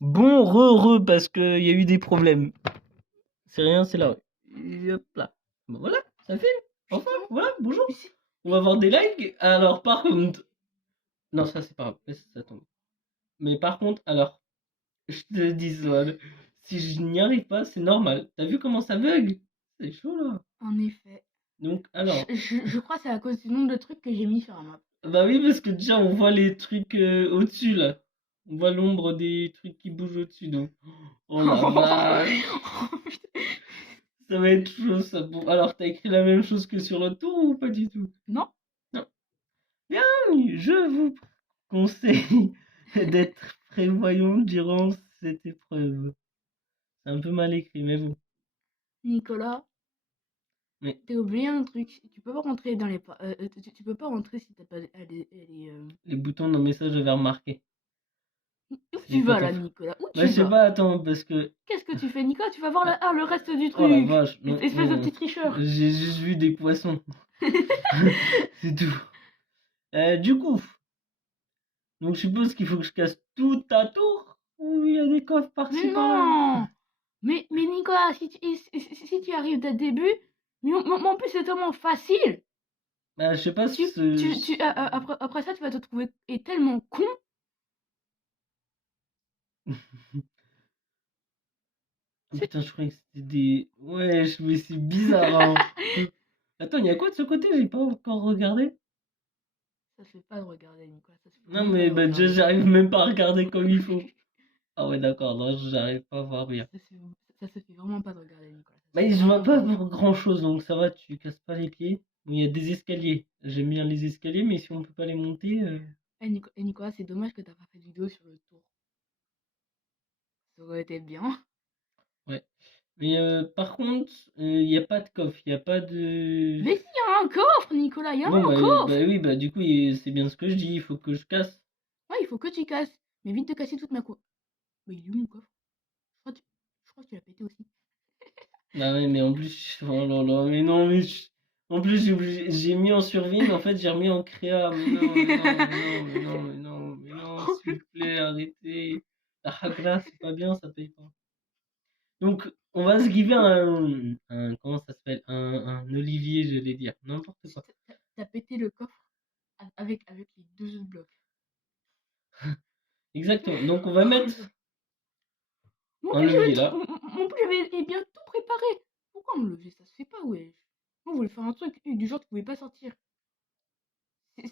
Bon, re, parce qu'il y a eu des problèmes. C'est rien, c'est là. Et hop là. Bon, voilà, ça filme. Enfin, Putain, voilà, bonjour. mais On va avoir des likes. Alors, par contre. Non, ça, c'est pas grave. Laisse ça tombe. Mais par contre, alors, je te dis, Swan, si je n'y arrive pas, c'est normal. T'as vu comment ça bug? C'est chaud là. en effet. Donc, alors. Je crois que c'est à cause du nombre de trucs que j'ai mis sur la map. Bah oui, parce que déjà, on voit les trucs au-dessus là. On voit l'ombre des trucs qui bougent au-dessus. Donc, oh la vache. Ça va être chaud ça. Bon, alors, t'as écrit la même chose que sur le tour ou pas du tout? Non? Non. Bien, je vous conseille d'être prévoyant durant cette épreuve. C'est un peu mal écrit, mais bon. Nicolas, Mais t'as oublié un truc. Tu peux pas rentrer dans les... tu peux pas rentrer si t'as pas les boutons dans le message, j'avais remarqué. Où C'est les tu vas photos. là, Nicolas? Où Bah, tu je sais vas? pas, attends, parce que. Qu'est-ce que tu fais, Nicolas? Tu vas voir le reste du Oh la truc. vache, non, Espèce de non. petit tricheur. J'ai juste vu des poissons. C'est tout. Du coup, donc je suppose qu'il faut que je casse tout à tour. Ou il y a des coffres par-ci Mais par-là. non! Mais Nicolas, si tu arrives dès le début, mais en plus c'est tellement facile. Bah, je sais pas Après ça, tu vas te trouver tellement con. Putain, je croyais que c'était des. Ouais, mais c'est bizarre, hein. Attends, il y a quoi de ce côté? J'ai pas encore regardé. Ça se fait pas de regarder, Nicolas. Ça se fait Non, vraiment pas mais de bah, déjà, regarder. j'arrive même pas à regarder comme il faut. Ah ouais, d'accord, non, j'arrive pas à voir bien. Ça se fait vraiment pas de regarder, Nicolas. Ça se Mais fait je vois vraiment pas pas. pour grand chose, donc ça va, tu casses pas les pieds. Bon, il y a des escaliers. J'aime bien les escaliers, mais si on peut pas les monter. Nicolas, c'est dommage que t'as pas fait de vidéo sur le tour. Ça aurait été bien. Ouais. Mais par contre, il n'y a pas de coffre, il n'y a pas de. Mais si, y a un coffre, Nicolas, y a Bon, un bah coffre. oui, bah du coup, c'est bien ce que je dis, il faut que je casse. Ouais, il faut que tu casses. Mais vite de casser toute ma cour. Mais il est où mon coffre? Je crois que tu l'as pété aussi. Bah ouais, mais en plus, oh là là, mais non, mais en plus, j'ai mis en survie, mais en fait, j'ai remis en créa. Mais non, mais non, mais non, mais non, mais non, mais non, s'il vous plaît, arrêtez. La hagra, c'est pas bien, ça paye pas. Donc, on va se giver comment ça s'appelle? Un olivier, j'allais dire. N'importe quoi. T'as pété le coffre avec les deux autres blocs. Exactement. Donc, on va mettre Mon un plus, levier là. j'avais bien tout préparé. Pourquoi me lever? Ça se fait pas, wesh. On voulait faire un truc du genre, tu pouvais pas sortir.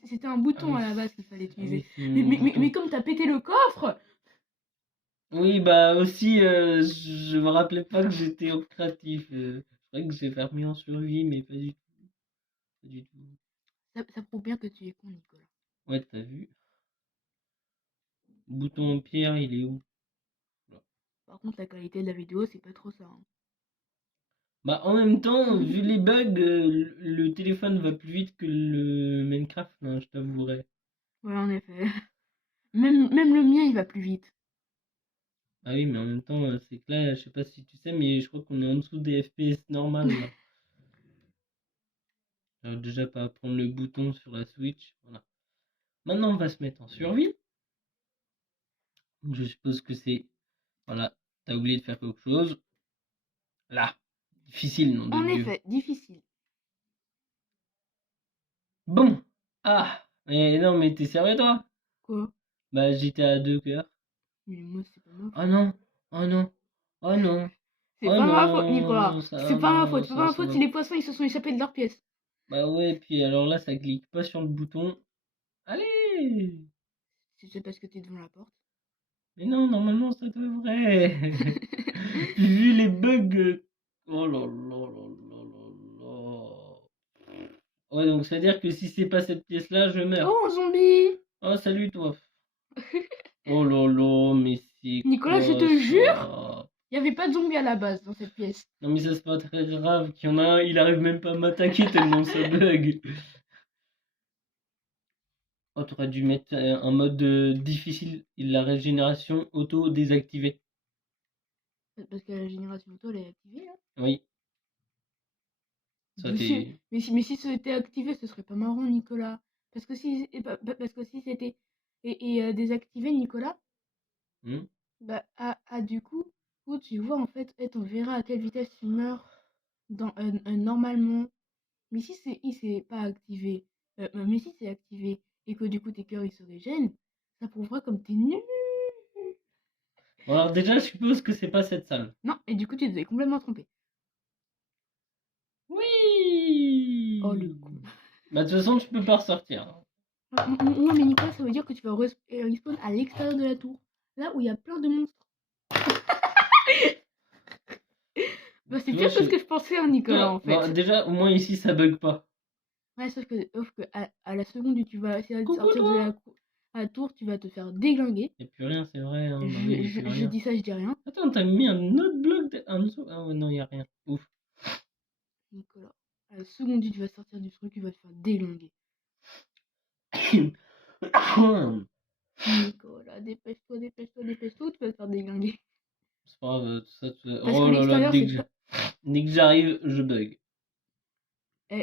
C'était un Ah bouton oui, à la base qu'il fallait ah oui, utiliser. c'est mon Mais bouton. comme t'as pété le coffre, Oui, bah aussi, je me rappelais pas que j'étais au créatif. Je croyais que j'ai fait mis en survie, mais pas du tout. Pas du tout. ça prouve bien que tu es con, Nicolas. Ouais, t'as vu. Bouton en pierre, il est où? Là. Par contre, la qualité de la vidéo, c'est pas trop ça, hein. Bah, en même temps, vu les bugs, le téléphone va plus vite que le Minecraft, hein, je t'avouerai. Ouais, en effet. Même le mien, il va plus vite. Ah oui, mais en même temps, c'est que là, je sais pas si tu sais, mais je crois qu'on est en dessous des FPS normales, là. Alors, déjà, pas prendre le bouton sur la Switch, voilà. Maintenant, on va se mettre en survie. Je suppose que c'est... Voilà, t'as oublié de faire quelque chose. Là, difficile, nom de En Dieu. effet, difficile. Bon, ah, mais non, mais t'es sérieux, toi? Quoi? Bah, j'étais à 2 cœurs. Mais moi, c'est pas ma Oh faute. non, oh non, oh non, C'est oh pas ma faute, Nicolas. non, ça, C'est pas ma faute. non, C'est pas ma ça faute va. si les poissons, ils se sont échappés de leur pièce. Bah ouais, puis alors là, ça clique pas sur le bouton. Allez! C'est parce que t'es devant la porte. Mais non, normalement, ça devrait. Puis vu les bugs. Oh là là là là là là. Ouais, donc c'est-à-dire que si c'est pas cette pièce-là, je meurs. Oh, un zombie! Oh, salut toi. Oh là là, mais c'est Nicolas, je quoi te jure, ça? il y avait pas de zombie à la base dans cette pièce. Non, mais ça, c'est pas très grave. Qu'il y en a un, il arrive même pas à m'attaquer tellement ça bug. Oh, t'aurais dû mettre un mode difficile et la régénération auto désactivée. Parce que la génération auto, elle est activée, là. Oui, ça t'est. Mais si c'était activé, ce serait pas marrant, Nicolas. Parce que si c'était désactivé, Nicolas, Hmm. Bah, tu vois, en fait, on verra à quelle vitesse tu meurs normalement. Mais si c'est pas activé, mais si c'est activé et que du coup tes cœurs ils se régènent, ça prouvera comme t'es nul. Bon, alors déjà, je suppose que c'est pas cette salle. Non, et du coup tu t'es complètement trompé. Oh le Oui! con. Bah, de toute façon, tu peux pas ressortir. Non, mais Nicolas, ça veut dire que tu vas respawn à l'extérieur de la tour, là où il y a plein de monstres. Bah, c'est Tu vois, pire que ce que je pensais, hein, Nicolas, en Bon, fait. déjà, au moins ici, ça bug pas. Ouais, sauf que à la seconde où tu vas essayer de Coucou, sortir de toi! la tour, tu vas te faire déglinguer. Y'a plus rien, c'est vrai, hein. Bah Je, oui, y'a je, plus je rien. dis ça, je dis rien. Attends, t'as mis un autre bloc en dessous? Ah ouais, non, y'a rien. Ouf. Nicolas, à la seconde où tu vas sortir du truc, tu vas te faire déglinguer. Nicolas, dépêche-toi, tu vas te faire déglinguer. C'est pas grave, tout ça, Parce que oh là là, l'extérieur, c'est pas. dès que j'arrive, je bug.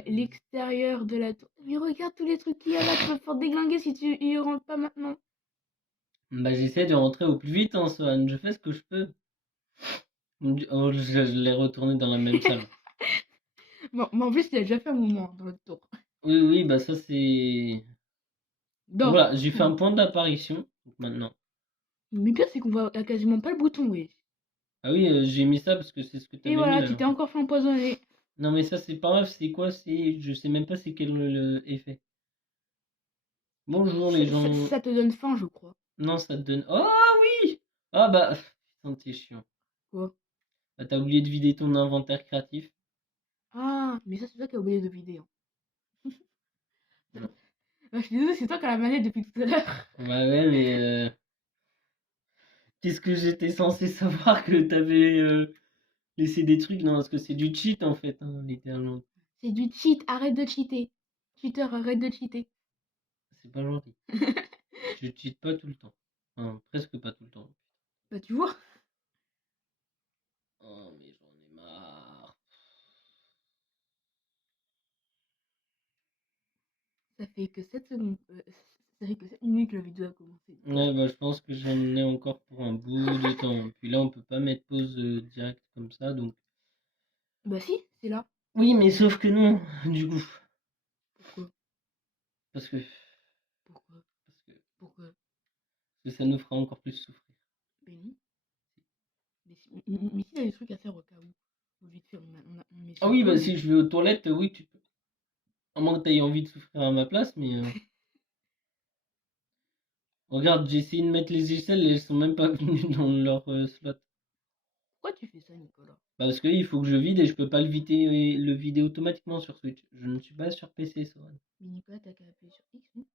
L'extérieur de la tour. Mais regarde tous les trucs qu'il y a là, tu vas te faire déglinguer si tu y rentres pas maintenant. Bah, j'essaie de rentrer au plus vite, hein, Swan. Je fais ce que je peux. Oh, je l'ai retourné dans la même salle. Bon, mais en plus, il a déjà fait un moment dans l'autre tour. Oui, oui, bah ça c'est. Dors. Voilà, j'ai fait un point d'apparition. Donc maintenant. Mais pire, c'est qu'on voit quasiment pas le bouton, oui. Ah oui, j'ai mis ça parce que c'est ce que Et t'avais mis voilà, là. tu t'es encore fait empoisonner. Non, mais ça c'est pas grave, c'est quoi? Je sais même pas c'est quel effet. Bonjour les gens. Ça te donne faim, je crois. Non, ça te donne. Oh oui! Ah bah. Putain, t'es chiant. Quoi? Bah, t'as oublié de vider ton inventaire créatif. Ah, mais ça, c'est toi qui as oublié de vider. Hein. Non. Bah, je suis désolée, c'est toi qui as la manette depuis tout à l'heure. Bah ouais, mais qu'est-ce que j'étais censé savoir que t'avais laissé des trucs? Non, parce que c'est du cheat en fait, hein, littéralement. C'est du cheat, arrête de cheater. Cheater, arrête de cheater. C'est pas gentil. Je cheat pas tout le temps. Enfin, presque pas tout le temps. Bah, tu vois. Oh, mais j'en ai marre. Ça fait que 7 secondes. Ça fait que 7 minutes que la vidéo a commencé. Ouais, bah je pense que j'en ai encore pour un bout de temps. Puis là, on peut pas mettre pause direct comme ça, donc. Bah, si, c'est là. Oui, mais sauf que non, du coup. Pourquoi? Parce que. Pourquoi? Parce que, Pourquoi? parce que ça nous fera encore plus souffrir. Mais non. Mais s'il y a des trucs à faire au cas où, vite fait, on met Ah sur oui, bah pause. si je vais aux toilettes, oui, tu peux. À moins que t'aies envie de souffrir à ma place, mais. Regarde, j'ai essayé de mettre les aisselles et elles sont même pas venues dans leur slot. Pourquoi tu fais ça, Nicolas? Bah, parce que il faut que je vide et je peux pas le vider automatiquement sur Switch. Je ne suis pas sur PC, ça. Mais Nicolas, t'as qu'à appuyer sur X, non?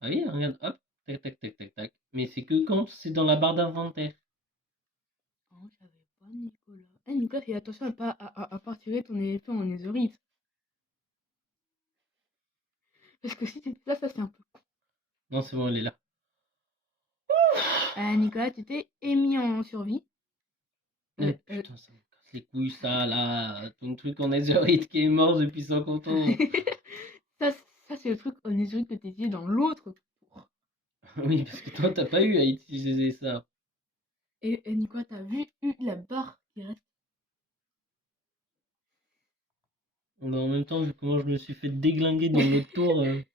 Ah oui, regarde, hop, tac, tac, tac, tac, tac. Mais c'est que quand c'est dans la barre d'inventaire. Ah, je savais pas, Nicolas. Eh, Nicolas, fais attention à pas tirer ton éléphant en netherite. Parce que si t'es là, ça c'est un peu con. Non, c'est bon, elle est là. Nicolas, tu t'es émis en survie. Putain, ça me casse les couilles, ça, là. Ton truc en Netherite qui est mort depuis 50 ans. ça, ça c'est le truc en netherite que t'étais dans l'autre tour. Oui, parce que toi, t'as pas eu à utiliser ça. Et Nicolas, t'as vu la barre qui reste? Mais en même temps, vu comment je me suis fait déglinguer dans l'autre tour, Eh,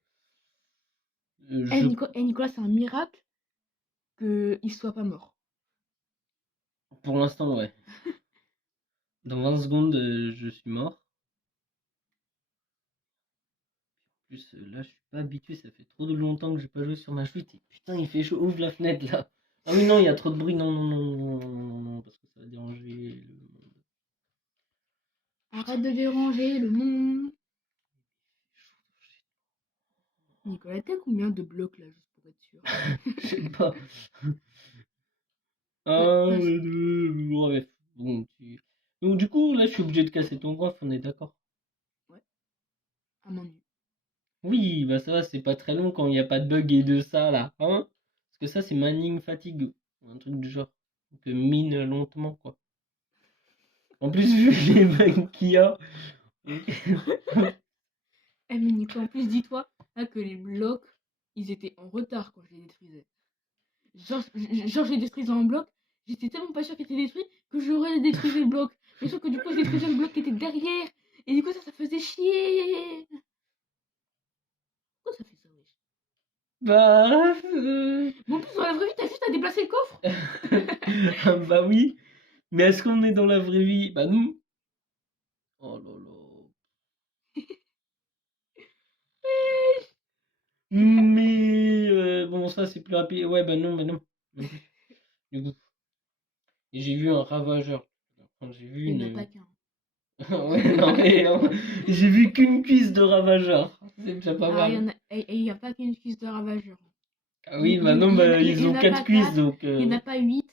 je... Nicolas, c'est un miracle qu'il soit pas mort. pour l'instant, ouais. Dans 20 secondes, je suis mort. En plus, là, je suis pas habitué, ça fait trop de longtemps que j'ai pas joué sur ma Switch. Et putain, il fait chaud, ouvre la fenêtre là. Ah oui, non, il y a trop de bruit, non, non, non, non, non, non, non, parce que ça va déranger le monde. Arrête de déranger le monde. Nicolas, t'as combien de blocs là, juste pour être sûr? Je sais pas. Parce- Bref, bon, donc du coup, là, je suis obligé de casser ton coffre, on est d'accord. Ouais, à mon nu. Oui, bah ça va, c'est pas très long quand il n'y a pas de bug et de ça, là, hein? Parce que ça, c'est mining fatigue, ou un truc du genre. Donc, mine lentement, quoi. En plus, vu les bugs qu'il y a... Eh, mais Nicolas, en plus, dis-toi que les blocs, ils étaient en retard quand je les détruisais. Genre je les détruisais en bloc, J'étais tellement pas sûre qu'il était détruit que j'aurais détruit le bloc. Mais sauf que du coup, je détruisais le bloc qui était derrière. Et du coup, ça faisait chier. Pourquoi ça fait ça, wesh? Bah, Mais en plus, dans la vraie vie, t'as juste à déplacer le coffre. bah oui. Mais est-ce qu'on est dans la vraie vie? Bah non. Oh là là. Mais bon, ça c'est plus rapide. Ouais, bah non, bah non. Non plus. Du coup. Et j'ai vu un ravageur. Quand j'ai vu Il n'y en a pas une. qu'un. Ouais, non, mais j'ai vu qu'une cuisse de ravageur. C'est déjà pas Ah, mal. il n'y a pas qu'une cuisse de ravageur. Ah oui, bah non, bah Il ils y ont en a 4 pas cuisses 4, donc. il n'y en a pas 8.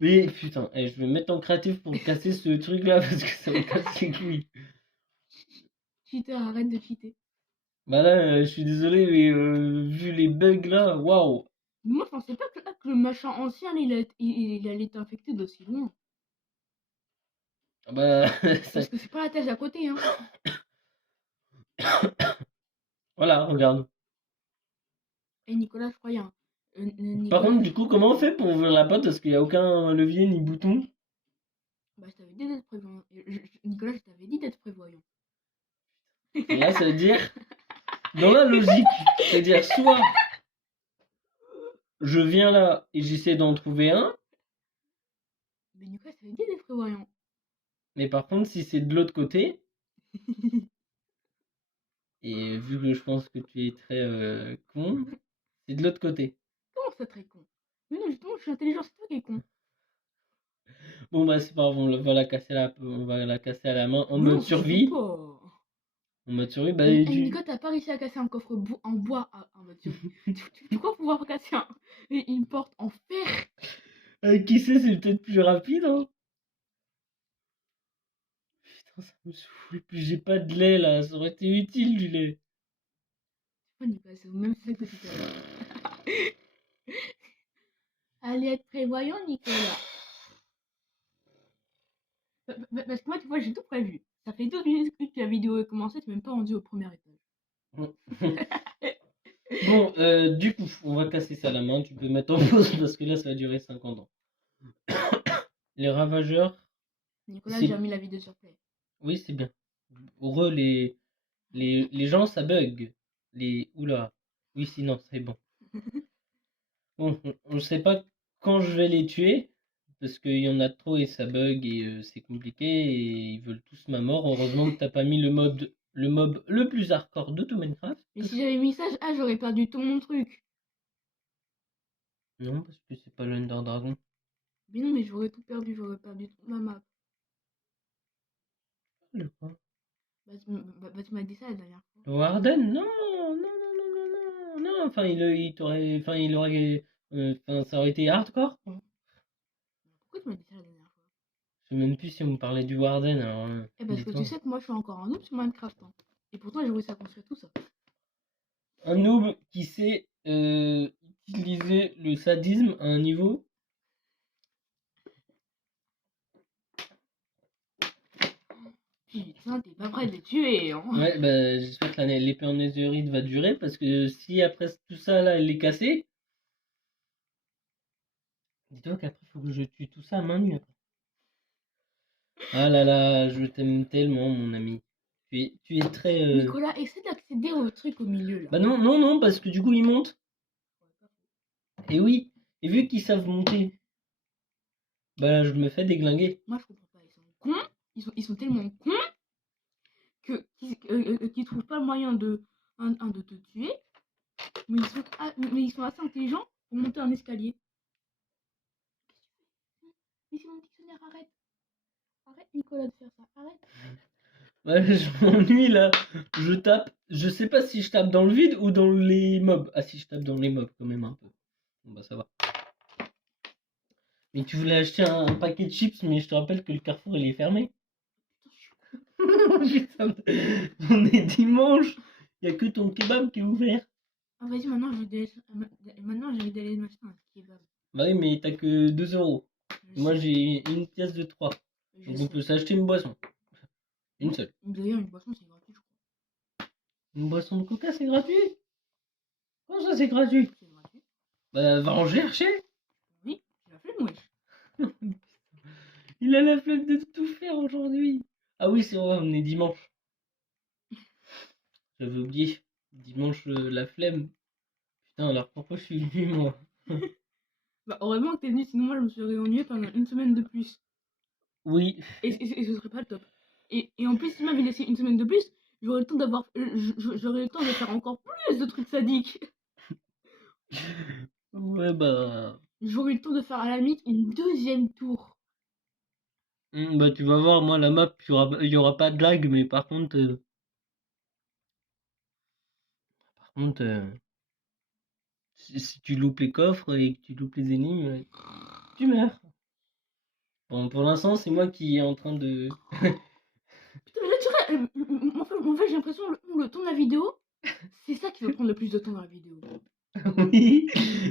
Mais putain, je vais me mettre en créatif pour casser ce truc là parce que ça me casse les couilles. Cheater, arrête de cheater. Bah là, je suis désolé, mais vu les bugs là, waouh! Mais moi, je pensais pas que le machin ancien, il allait être infecté d'aussi loin. Ah bah, Parce que c'est pas la tâche à côté, hein. voilà, regarde. Et Nicolas, je crois, il y a Par Nicolas, contre, du coup, comment on fait pour ouvrir la porte parce qu'il n'y a aucun levier ni bouton? bah, je t'avais dit d'être prévoyant. Nicolas, je t'avais dit d'être prévoyant. Là, ça veut dire, dans la logique, c'est-à-dire soit je viens là et j'essaie d'en trouver un, Mais Nicolas, je t'avais dit d'être prévoyant. mais par contre, si c'est de l'autre côté, et vu que je pense que tu es très con, c'est de l'autre côté. Comment ça, très con? Mais non, justement, je suis intelligent, c'est toi qui es con. Bon, bah, c'est pas grave, on va la casser à la main en mode Non, ça se fait survie. pas. En mode survie, bah, Nico, t'as pas réussi à casser un coffre en bois en mode survie. Tu crois pouvoir casser une porte en fer? Qui sait, c'est peut-être plus rapide, hein. Putain, ça me saoule. Puis j'ai pas de lait là, ça aurait été utile du lait. Oh, Nicolas, c'est au même sac que tout à l'heure. Allez être prévoyant, Nicolas. Parce que moi, tu vois, j'ai tout prévu. Ça fait 12 minutes que la vidéo est commencée, t'es même pas rendu au premier étage. Bon, du coup, on va casser ça à la main. Tu peux mettre en pause parce que là, ça va durer 50 ans. Les ravageurs, Nicolas, c'est. j'ai remis la vidéo sur play. Oui, c'est bien. Heureux, les gens, ça bug. Oula. Oui, sinon, c'est bon. Bon, on ne sait pas quand je vais les tuer. Parce qu'il y en a trop et ça bug et c'est compliqué et ils veulent tous ma mort. Heureusement que t'as pas mis le mob le plus hardcore de tout Minecraft. Mais si j'avais mis ça, j'aurais perdu tout mon truc. Non, parce que c'est pas l'Under Dragon. Mais non, mais j'aurais perdu toute ma map. Le quoi? Tu m'as dit ça la dernière fois. Le Warden? Non, non, non, non, non, non, non. Enfin, il aurait, enfin, ça aurait été hardcore. Pourquoi tu m'as dit ça la dernière fois? Je sais même plus si on me parlait du Warden. Alors, Parce que tu sais que moi, je suis encore un noob sur Minecraft. Hein. Et pourtant, j'ai réussi à construire tout ça. Un noob qui sait utiliser le sadisme à un niveau. Putain, t'es pas prêt de les tuer, hein. Ouais, bah, j'espère que l'épée en netherite va durer parce que si après tout ça là, elle est cassée, dis-toi qu'après il faut que je tue tout ça à main nue. Ah là là, je t'aime tellement, mon ami. Tu es très. Nicolas, essaie d'accéder au truc au milieu là. Bah non, non, non, parce que du coup ils montent. Et oui, et vu qu'ils savent monter, bah là, je me fais déglinguer. Moi, je comprends pas. Ils sont cons. Ils sont tellement cons qu'ils trouvent pas le moyen de te tuer. Mais ils sont assez intelligents pour monter un escalier. Mais c'est mon dictionnaire, arrête. Arrête, Nicolas, de faire ça. Arrête. Ouais, je m'ennuie là. Je tape. Je sais pas si je tape dans le vide ou dans les mobs. Ah si, je tape dans les mobs quand même un peu. Bon bah ça va. Mais tu voulais acheter un paquet de chips, mais je te rappelle que le Carrefour il est fermé. Putain, on est dimanche. Il n'y a que ton kebab qui est ouvert. Ah, vas-y, maintenant, j'ai d'aller m'acheter un kebab. Bah oui, mais t'as que 2 euros. Je Moi sais. j'ai une pièce de 3. Je Donc sais. on peut s'acheter une boisson. Une seule. D'ailleurs, une boisson, c'est gratuit, je crois. Une boisson de coca, c'est gratuit? Comment ça, c'est gratuit? C'est gratuit. Bah va en chercher. Il a la flemme de tout faire aujourd'hui. Ah oui, c'est vrai, on est dimanche. J'avais oublié. Dimanche, la flemme. Putain, alors pourquoi je suis venu, moi? Bah, heureusement que t'es venu, sinon moi je me serais ennuyée pendant une semaine de plus. Oui. Et ce serait pas le top. Et en plus, s'il m'avait laissé une semaine de plus, j'aurais le temps d'avoir. J'aurais le temps de faire encore plus de trucs sadiques. Ouais, bah. J'aurais eu le temps de faire à la limite une deuxième tour. Bah, tu vas voir, moi, la map, il y aura pas de lag, mais par contre, si tu loupes les coffres et que tu loupes les énigmes, tu meurs. Bon, pour l'instant, c'est moi qui est en train de. Putain, mais là, tu vois, en fait j'ai l'impression le temps de la vidéo, c'est ça qui va prendre le plus de temps dans la vidéo. Oui,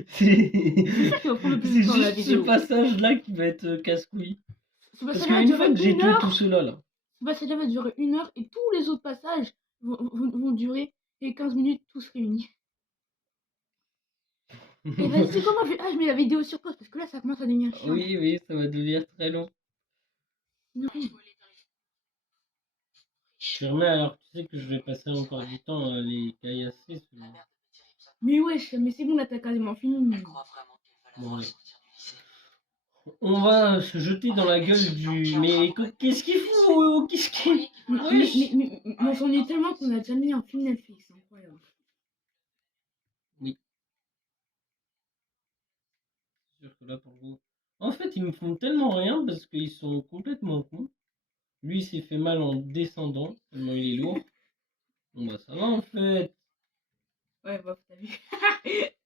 C'est ça qui va prendre le plus c'est de temps dans la juste ce vidéo. passage-là qui va être casse-couille. Ce Parce passage-là va qu'une fois durer que j'ai une tué tout heure. cela là. Ce passage-là va durer 1 heure et tous les autres passages vont durer les 15 minutes tous réunis. Et vas-y, c'est comment je mets la vidéo sur pause parce que là ça commence à devenir chiant. Oui, oui, ça va devenir très long. Non. Je remets alors que tu sais que je vais passer encore du temps à les caillasser. Mais wesh, mais c'est bon là t'as quasiment fini. Bon, allez. On va se jeter dans la gueule du. Mais qu'est-ce qu'il fout? Qu'est-ce qu'il. Wesh. Mais on s'ennuie tellement qu'on a déjà mis un film Netflix, c'est incroyable. Oui. C'est sûr que là pour vous. En fait, ils me font tellement rien parce qu'ils sont complètement cons. Lui, il s'est fait mal en descendant, tellement il est lourd. Bon bah ça va en fait. Ouais, bof, t'as vu.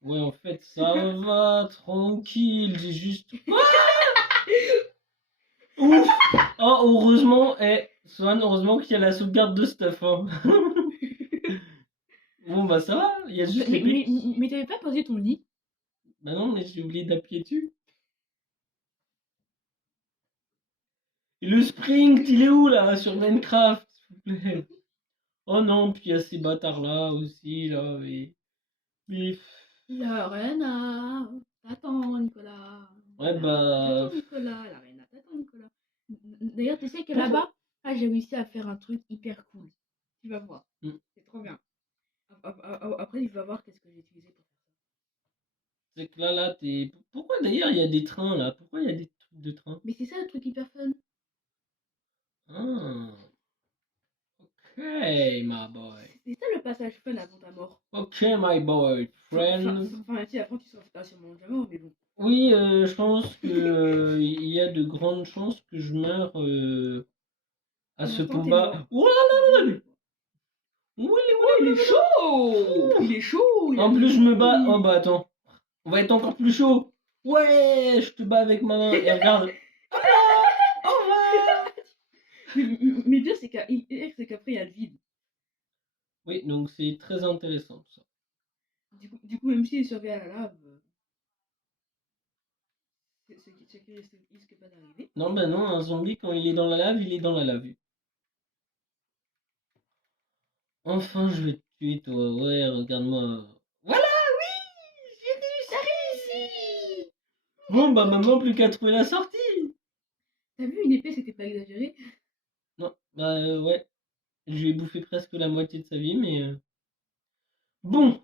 Ouais, en fait, ça va, tranquille, j'ai juste. Ouf! Oh, heureusement, Swan, heureusement qu'il y a la sauvegarde de stuff, hein. Bon, bah ça va, il y a juste les petits. Mais t'avais pas posé ton lit? Bah non, mais j'ai oublié d'appuyer dessus. Et le sprint, il est où là, sur Minecraft, s'il vous plaît? Oh non, puis il y a ces bâtards là aussi, là, mais. Lorena, t'attends, Nicolas. Ouais, bah. T'attends, Nicolas. Lorena, t'attends, Nicolas. D'ailleurs, tu sais que là-bas, j'ai réussi à faire un truc hyper cool. Tu vas voir. C'est trop bien. Après, tu vas voir qu'est-ce que j'ai utilisé pour faire ça. C'est que là, t'es. Pourquoi d'ailleurs il y a des trains là? Pourquoi il y a des trucs de train? Mais c'est ça le truc hyper fun. Ah. Ok, my boy. C'est ça le passage fun avant ta mort. Ok, my boy, friend. Enfin, si après tu seras sûrement déjà mort, mais bon. Oui, je pense que il y a de grandes chances que je meure à ce combat. Oh là là là! Il est chaud! Il est chaud! En plus, je me bats. Oh bah attends, on va être encore plus chaud. Ouais, je te bats avec ma main. Et regarde. Hop là! Au revoir! Mais le pire, c'est qu'après, il y a le vide. Oui, donc c'est très intéressant tout ça. Du coup, même s'il survit à la lave, ce qui risque pas d'arriver. Non, ben non, un zombie, quand il est dans la lave, il est dans la lave. Enfin, je vais te tuer, toi. Ouais, regarde-moi. Voilà, oui! J'ai réussi! Bon, bah maintenant, plus qu'à trouver la sortie. T'as vu, une épée, c'était pas exagéré? Non, bah ouais. Je lui ai bouffé presque la moitié de sa vie, mais... Bon,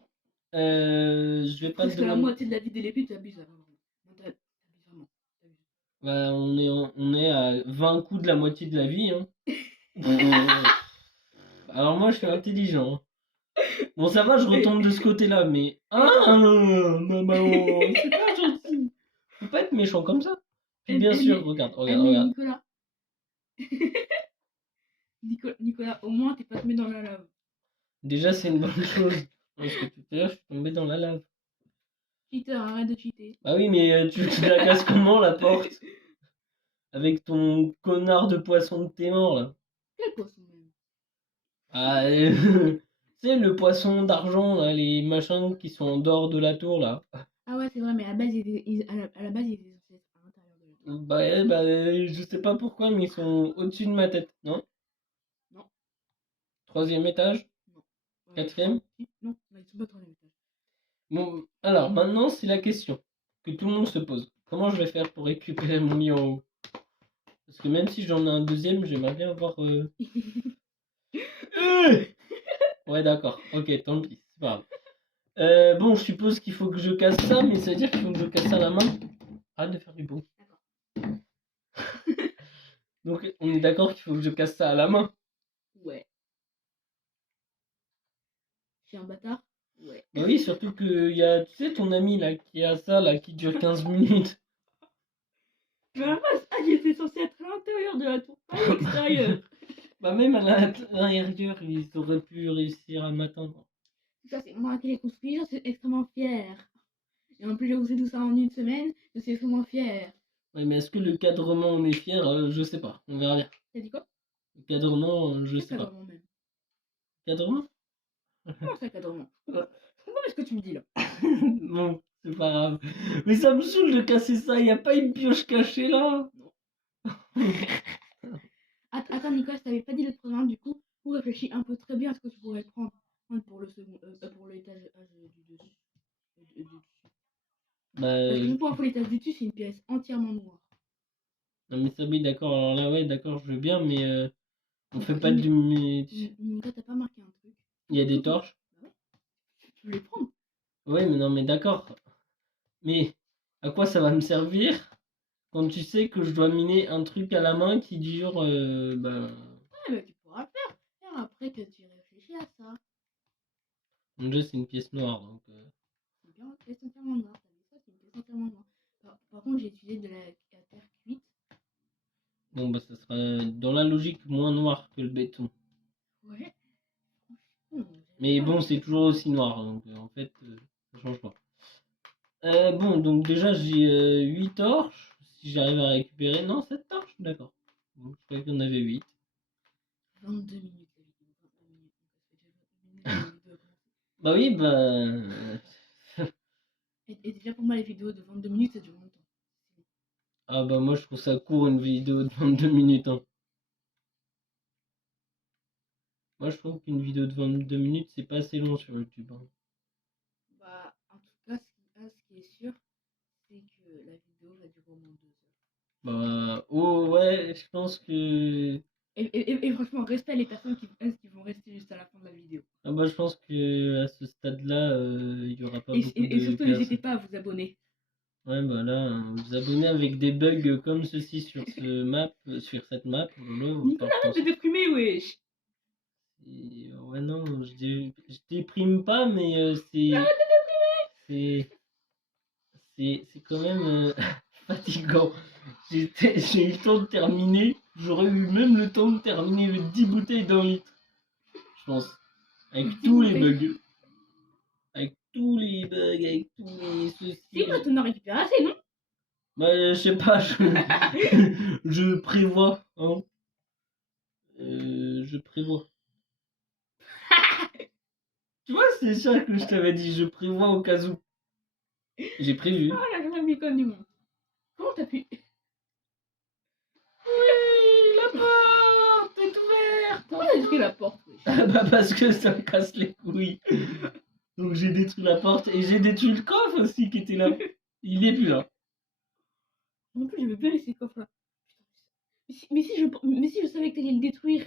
je vais pas te Parce que la demander... moitié de la vie de l'épée, tu abuses vraiment. Non, t'abuses vraiment. Bah, on est à 20 coups de la moitié de la vie, hein. Alors moi, je suis intelligent, hein. Bon, ça va, je retombe de ce côté-là, mais... Ah, maman, c'est pas gentil. Faut pas être méchant comme ça. Puis bien sûr, regarde. Mais Nicolas, au moins, t'es pas tombé dans la lave. Déjà, c'est une bonne chose. Parce que tout à l'heure, je suis tombé dans la lave. Cheater, arrête de cheater. Ah oui, mais tu la casses comment, la porte? Avec ton connard de poisson de tes morts, là. Quel poisson même? Ah, c'est le poisson d'argent, là, les machins qui sont en dehors de la tour, là. Ah ouais, c'est vrai, mais à la base, à la base, ils étaient censés être à l'intérieur de la tour. Bah, je sais pas pourquoi, mais ils sont au-dessus de ma tête, non? Non. Troisième étage? Non. Quatrième? Non, ils sont pas au troisième étage. Bon, alors, maintenant, c'est la question que tout le monde se pose. Comment je vais faire pour récupérer mon lit en haut? Parce que même si j'en ai un deuxième, j'aimerais bien avoir. Ouais, d'accord. Ok, tant pis, c'est pas grave. Bon, je suppose qu'il faut que je casse ça, mais ça veut dire qu'il faut que je casse ça à la main. Arrête de faire du bruit. D'accord. Donc, on est d'accord qu'il faut que je casse ça à la main. Ouais. Je suis un bâtard? Ouais. Bah oui, surtout que y a, tu sais, ton ami là qui a ça là qui dure 15 minutes. Mais la face, ah, j'étais censé être à l'intérieur de la tour, pas à l'extérieur. Bah même à l'intérieur, ils auraient pu réussir à m'atteindre. Ça, c'est moi qui l'ai construit, j'en suis extrêmement fière. Et en plus, j'ai osé tout ça en une semaine, je suis extrêmement fière. Ouais, mais est-ce que le cadrement on est fier? Je sais pas, on verra bien. T'as dit quoi? Le cadrement, je Quel sais pas. cadrement même? Cadrement? Comment ça, cadrement? Je comprends pas ce que tu me dis là. Bon, c'est pas grave. Mais ça me saoule de casser ça, y a pas une pioche cachée là? Attends, Nicolas, je t'avais pas dit le programme, du coup, on réfléchit un peu très bien à ce que tu pourrais prendre pour le second, pour l'étage du dessus. Du dessus. Bah, Parce que du coup, pour l'étage du dessus, c'est une pièce entièrement noire. non mais ça oui, d'accord, alors là, ouais, d'accord, je veux bien, mais on fait pas Mais de... Nicolas, t'as pas marqué un truc? Il y a des torches? Bah ouais, tu peux les prendre. Ouais, mais non, mais d'accord. Mais à quoi ça va me servir quand tu sais que je dois miner un truc à la main qui dure, bah... Ouais, bah tu pourras le faire. Faire après que tu réfléchis à ça. Mon jeu, c'est une pièce noire, donc... C'est bien une pièce entièrement noire. T'as vu ça? C'est une pièce entièrement noire. Par contre, j'ai utilisé de la terre cuite. Bon, bah ça sera dans la logique moins noir que le béton. Ouais. Mais bon, c'est toujours aussi noir, donc en fait, ça change pas. Bon, donc déjà, j'ai 8 torches. Si j'arrive à récupérer... Non, 7 torches? D'accord. Bon, je croyais qu'il y en avait 8. 22 minutes la vidéo. 22 minutes. Donc ça fait déjà 22 minutes que la vidéo a commencé. Bah oui, bah... Et déjà pour moi, les vidéos de 22 minutes, ça dure longtemps. Ah bah moi, je trouve ça court, une vidéo de 22 minutes, hein. Moi, je trouve qu'une vidéo de 22 minutes, c'est pas assez long sur YouTube, hein. Bah, en tout cas, ce qui est sûr, c'est que la vidéo va durer au moins 2 heures. Bah, oh ouais, je pense que... Et franchement, respect à les personnes qui vont rester juste à la fin de la vidéo. Ah bah, je pense que à ce stade-là, il y aura pas beaucoup Et de surtout, n'hésitez pas à vous abonner. Ouais, bah là, vous abonnez avec des bugs comme ceci sur sur cette map. Là, Nicolas, arrête de déprimer, wesh! Ouais, non, je déprime pas, mais Arrête de déprimer! c'est quand même fatigant. J'ai eu le temps de terminer, j'aurais eu même le temps de terminer les 10 bouteilles d'un litre, je pense. Avec tous les bugs. Avec tous les bugs, avec tous les soucis. Si, bah, t'en as récupéré assez, non? Bah, je sais pas, je prévois, hein. Je prévois. Tu vois, c'est ça que je t'avais dit, je prévois au cas où. J'ai prévu. Ah, la journée bicone du monde. Comment t'as pu? Oui, la porte est ouverte. Pourquoi t'as détruit la porte, wesh? Ah bah parce que ça me casse les couilles. Donc j'ai détruit la porte et j'ai détruit le coffre aussi qui était là. Il est plus là. Non plus, je veux bien laisser ce coffre-là. Mais si je savais que t'allais le détruire.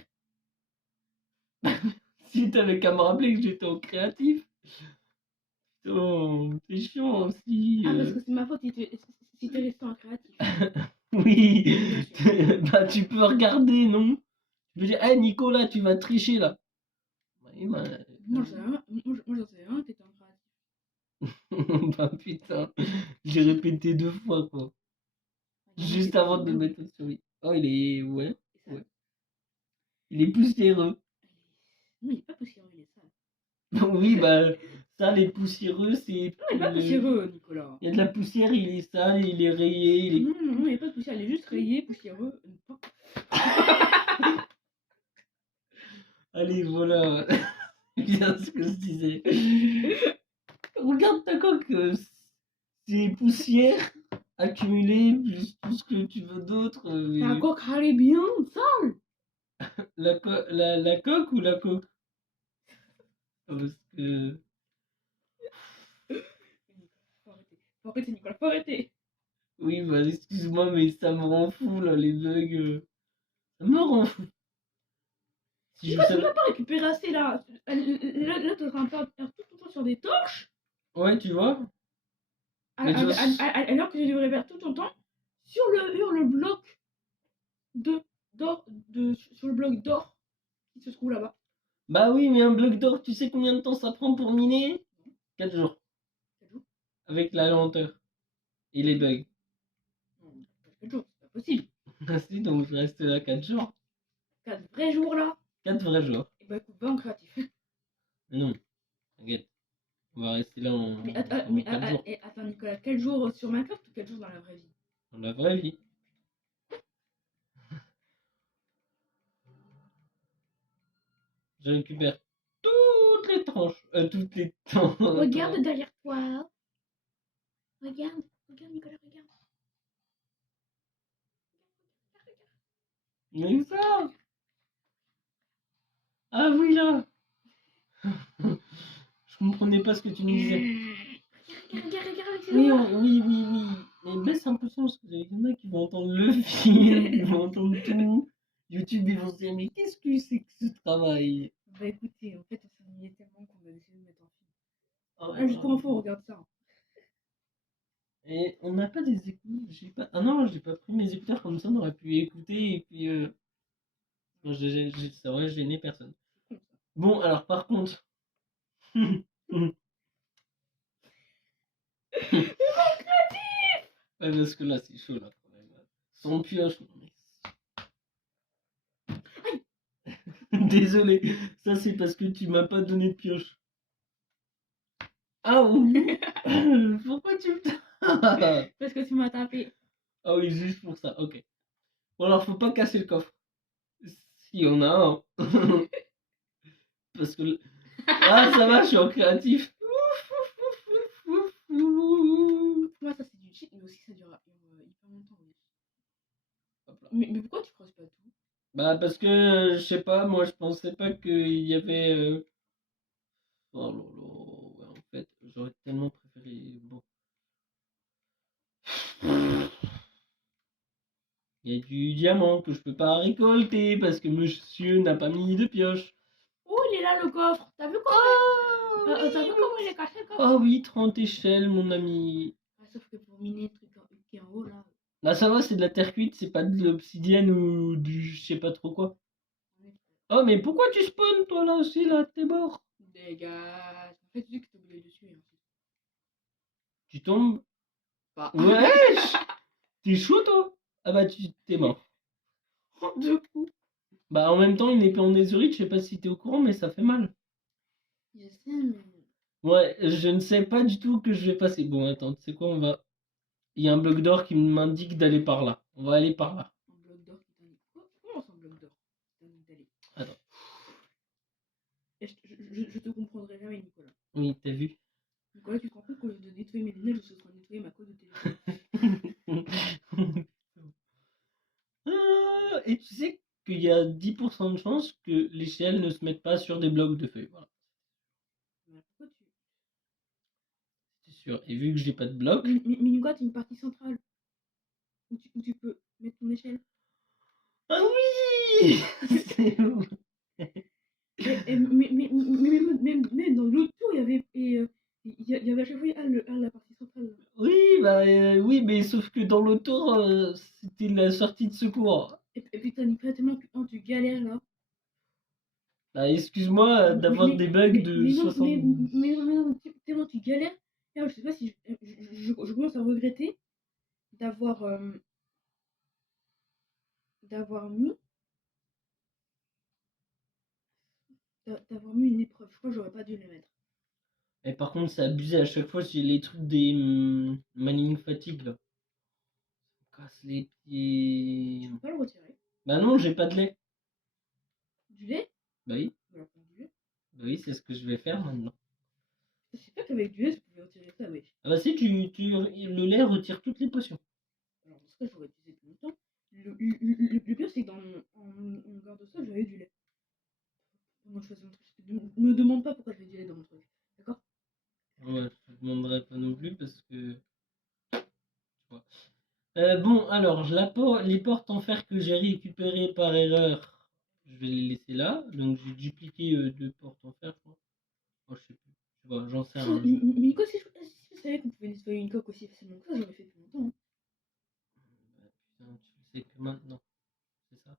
Si t'avais qu'à me rappeler que j'étais au créatif. Oh, t'es chiant aussi. Ah, parce que c'est ma faute si t'es resté en créatif. Oui. Bah tu peux regarder, non? Tu peux dire, hey Nicolas, tu vas tricher là. Oui, bah... Moi, j'en sais rien, t'étais en créatif. Bah putain, j'ai répété 2 fois quoi. Juste avant de le mettre sur lui. Oh, il est. Ouais, ouais. Il est poussiéreux. Non, il est pas poussiéreux, il est sale. Oui, bah, ça, les poussiéreux, c'est. Non, il est pas poussiéreux, Nicolas. Il y a de la poussière, il est sale, il est rayé, il est. Non, il n'y a pas de poussière, il est juste rayé, poussiéreux. Allez, voilà. Bien ce que je disais. Regarde ta coque. C'est poussière accumulée, plus tout ce que tu veux d'autre. Ta coque, elle est bien sale. La coque ou la coque? Parce que. Faut arrêter, Nicolas, faut arrêter. Oui, bah, excuse-moi, mais ça me rend fou, là, les bugs. Ça me rend fou. Si je Pourquoi tu savais... peux pas récupérer assez là? Là, t'es en train de faire tout ton temps sur des torches, Ouais, tu vois? Mais tu vois... alors que tu devrais faire tout ton temps sur le bloc sur le bloc d'or qui se trouve là-bas. Bah oui, mais un bloc d'or, tu sais combien de temps ça prend pour miner? 4 jours. Avec la lenteur. Et les bugs. Non, pas 4 jours, c'est pas possible. Ah si, donc je reste là 4 jours. 4 vrais jours là. 4 vrais jours. Et bah écoute, va en créatif. Mais non, t'inquiète. On va rester là en, Mais, en 4 jours. attends Nicolas, quel jour sur Minecraft ou quel jour dans la vraie vie? Dans la vraie vie. Je récupère toutes les tranches. Toutes les temps. Regarde derrière toi. Regarde Nicolas, regarde. Mais ça. Ah oui, là. Je comprenais pas ce que tu me disais. Regarde, c'est Oui, moi. oui, oui, oui. Mais baisse un peu son, parce qu'il y en a qui vont entendre le film, ils vont entendre tout. YouTube, ils vont se dire, mais qu'est-ce que c'est que ce travail? Bah écoutez, en fait, on s'ennuyait tellement qu'on a décidé de mettre en film. Oh, Ah, juste pour info, on regarde ça. et on n'a pas des écouteurs. J'ai pas... Ah non, j'ai pas pris mes écouteurs comme ça, on aurait pu écouter et puis. Non, ça aurait gêné personne. Bon, alors par contre. Ouais, parce que là, c'est chaud, là, quand même. Sans pioche. Désolé, ça c'est parce que tu m'as pas donné de pioche. Ah oui. Pourquoi tu me... Parce que tu m'as tapé. Ah oui, juste pour ça, ok. Bon alors, faut pas casser le coffre. Si on a un. Parce que... Ah, ça va, je suis en créatif. Moi, ça c'est du cheat, mais aussi ça dure hyper longtemps. Mais pourquoi tu creuses pas tout? Bah parce que, je sais pas, moi je pensais pas qu'il y avait... Oh là là, ouais, en fait, j'aurais tellement préféré... Bon. Il y a du diamant que je peux pas récolter parce que monsieur n'a pas mis de pioche. Oh, il est là le coffre. T'as vu Oh, t'as vu comment il est caché le coffre? oh oui, 30 échelles, mon ami. Sauf que pour miner le truc qui est en haut là. Là, ça va, c'est de la terre cuite, c'est pas de l'obsidienne ou du je sais pas trop quoi. Oh, mais pourquoi tu spawns, toi, là aussi, là, t'es mort? Dégage. En fait, tu dis que t'es obligé dessus. Tu tombes? Pas. Wesh! T'es chaud, toi? Ah bah, t'es mort. Du coup. Bah, en même temps, une épée en netherite, je sais pas si t'es au courant, mais ça fait mal. Je sais, mais. Ouais, je ne sais pas du tout que je vais passer. Bon, attends, tu sais quoi, on va... Il y a un bloc d'or qui m'indique d'aller par là. On va aller par là. Un bloc d'or qui t'indique. Comment c'est un bloc d'or qui t'indique d'aller? Attends. Et je te comprendrai jamais, Nicolas. Oui, t'as vu? Nicolas, tu te rends compte qu'au lieu de nettoyer mes lunettes, je suis en train de nettoyer ma côte de téléphone. Ah, et tu sais qu'il y a 10% de chances que l'échelle ne se mette pas sur des blocs de feuilles. Voilà, Mais pourquoi tu. c'est sûr. Et vu que j'ai pas de blocs. Mais Nicolas, t'as une partie centrale où tu peux mettre ton échelle. Ah oui. C'est bon. Mais dans l'autre tour, il y avait. Il y avait à chaque fois la partie centrale. Là. Oui, bah oui, mais sauf que dans l'autre tour, c'était la sortie de secours. Et puis t'as Nicolas tellement que tu galères là. Bah, excuse-moi d'avoir des bugs de non, 60. non, tellement tu galères. Là, je sais pas si je commence à regretter d'avoir d'avoir mis d'avoir mis une épreuve. Je crois que j'aurais pas dû les mettre. Et par contre, c'est abusé. À chaque fois, j'ai les trucs des mining fatigue là. Ça me casse les pieds. Tu peux pas le retirer. Bah non, j'ai pas de lait. Du lait? Bah oui, Voilà, du lait. bah oui, c'est ce que je vais faire maintenant. Je sais pas qu'avec du lait, je pouvais retirer ça, wesh. Ah bah si, le lait retire toutes les potions. Alors, dans ce cas, j'aurais utilisé tout le temps. Le pire, c'est que en garde ça, j'avais du lait. Moi, je faisais un truc. Me demande pas pourquoi j'avais du lait dans mon truc. D'accord? Ouais, je te demanderai pas non plus parce que... tu vois. Bon, alors, les portes en fer que j'ai récupérées par erreur, je vais les laisser là. Donc, j'ai dupliqué deux portes en fer, je crois. Oh, je sais plus. Je sais pas, j'en sais rien. Mais Nico, si je savais qu'on pouvait nettoyer une coque aussi facilement que ça, j'aurais fait depuis longtemps. Putain, tu le sais que maintenant, c'est ça.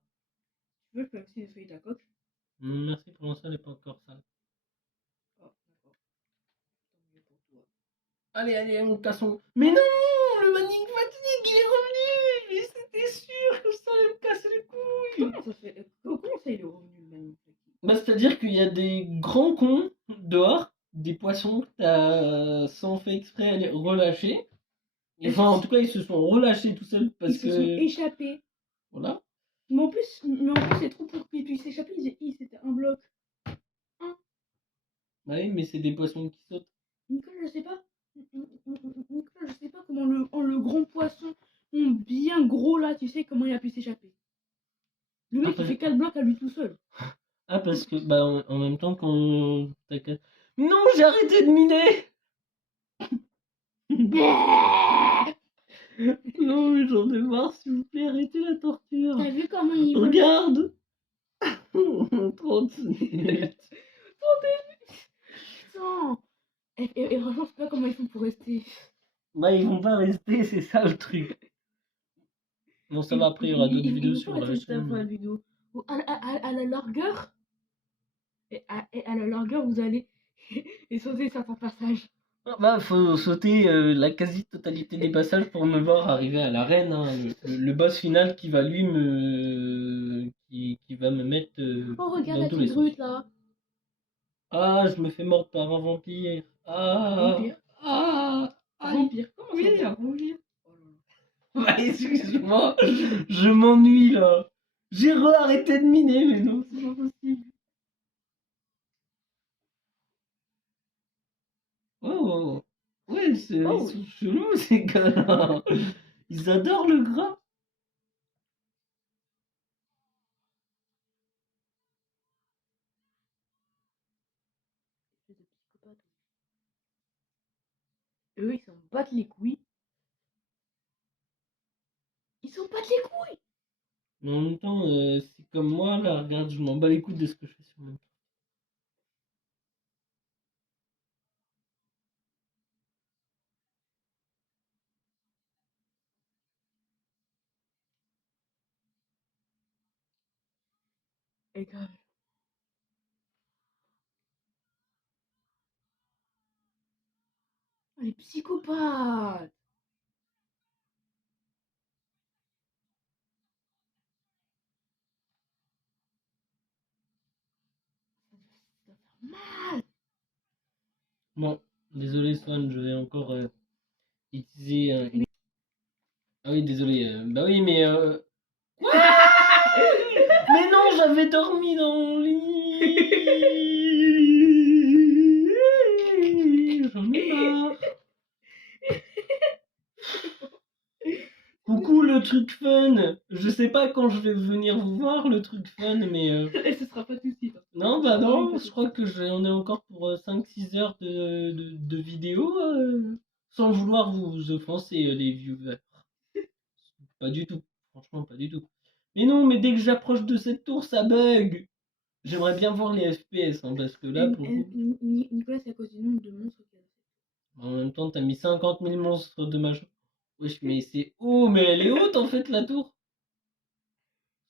Tu veux, je peux aussi nettoyer ta coque. Merci pour l'instant, elle n'est pas encore sale. Oh, d'accord. Tant mieux pour toi. Allez, allez, on cassons. Mais non, le Manning fatigue, il est revenu. Mais c'était sûr que ça allait me casser les couilles. Comment ça fait comment ça, il est revenu le magnifique? Bah, c'est-à-dire qu'il y a des grands cons dehors, des poissons que t'as sans fait exprès aller relâcher. Enfin, en tout cas, ils se sont relâchés tout seuls parce Ils se sont que. échappés. Voilà. Mais en plus, c'est trop pour qu'ils puissent s'échapper. C'était un bloc. Hein? Bah oui, mais c'est des poissons qui sautent. Nicolas, je sais pas. Nicolas, je sais pas comment le grand poisson bien gros là, tu sais comment il a pu s'échapper. Le mec, il fait 4 blocs à lui tout seul. Ah, parce que, bah, en même temps, quand t'as qu'à- Non, j'ai arrêté de miner. Non, mais j'en ai marre, s'il vous plaît, arrêtez la torture. T'as vu comment il... Regarde. 30 minutes. Putain. Et franchement, je sais pas comment ils font pour rester. Bah, ils vont pas rester, c'est ça le truc. Bon, ça va, après, il y aura d'autres vidéos sur la chaîne. Vidéo. À la largueur, et à la largueur, vous allez et sauter certains passages. Ah, bah, faut sauter la quasi-totalité des passages pour me voir arriver à l'arène. Hein. Le boss final qui va lui me. Qui va me mettre Oh, regarde dans la tous les petite sens. brute là. Ah, je me fais mordre par un vampire. Ah, Vampire. ah, ah, Vampire. Comment oui, ça un vampire? vampire. Bah, excuse-moi, je m'ennuie là. J'ai arrêté de miner, mais non, c'est pas possible. Oh, ouais, Oh. ils sont chelous ces gars-là. Ils adorent le gras. Eux, ils s'en battent les couilles. Ils s'en battent les couilles. Mais en même temps, c'est comme moi là, regarde, je m'en bats les couilles de ce que je fais sur mon. Et grave. Oh, les psychopathes. Ça va faire mal. Bon, désolé Swan, je vais encore utiliser une. Ah oui, désolé. Bah oui, mais. Quoi? Mais non, j'avais dormi dans mon lit. J'en ai marre. Coucou le truc fun. Je sais pas quand je vais venir vous voir le truc fun, mais. Et ce sera pas tout de suite. Hein. Non, bah non, je crois que on est encore pour 5-6 heures de vidéo sans vouloir vous offenser les viewers. Pas du tout, franchement pas du tout. Mais non, mais dès que j'approche de cette tour, ça bug. J'aimerais bien voir les FPS, hein, parce que là, pour le coup, Nicolas, c'est à cause du nombre de monstres qu'il y a. en même temps, t'as mis 50 000 monstres de machin. Wesh, mais c'est haut, mais elle est haute en fait la tour.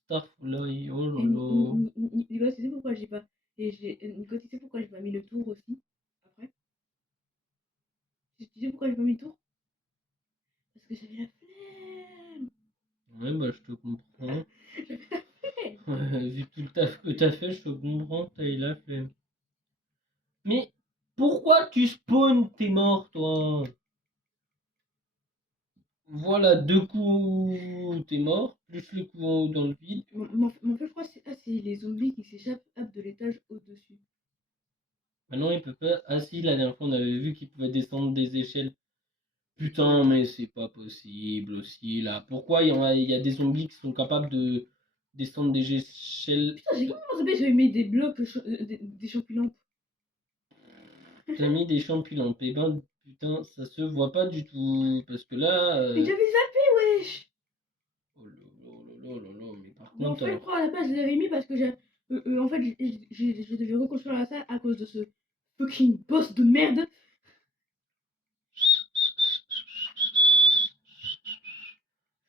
Starfly, oh là là. Nicolas, tu sais pourquoi j'ai pas. Nicolas, tu sais pourquoi j'ai pas mis le tour aussi après? Tu sais pourquoi j'ai pas mis le tour? Parce que j'avais la flemme. Ouais, bah je te comprends. J'avais la flemme. Vu tout le taf que t'as fait, je te comprends, t'as eu la flemme. Mais pourquoi tu spawns tes morts, toi? Voilà, 2 coups, t'es mort, plus le coup en haut dans le vide. Mon fait, je crois que c'est les zombies qui s'échappent de l'étage au-dessus. Maintenant, il peut pas. Ah si, la dernière fois, on avait vu qu'il pouvait descendre des échelles. Putain, mais c'est pas possible aussi, là. Pourquoi il y a des zombies qui sont capables de descendre des échelles? Putain, j'ai comment zombie, j'avais mis des blocs, des champignons. T'as mis des champignons. Eh ben, putain, ça se voit pas du tout. Parce que là. Mais j'avais zappé, wesh. Non, contre. ça, je crois, à la base, je l'avais mis parce que en fait, je devais reconstruire la salle à cause de ce fucking boss de merde.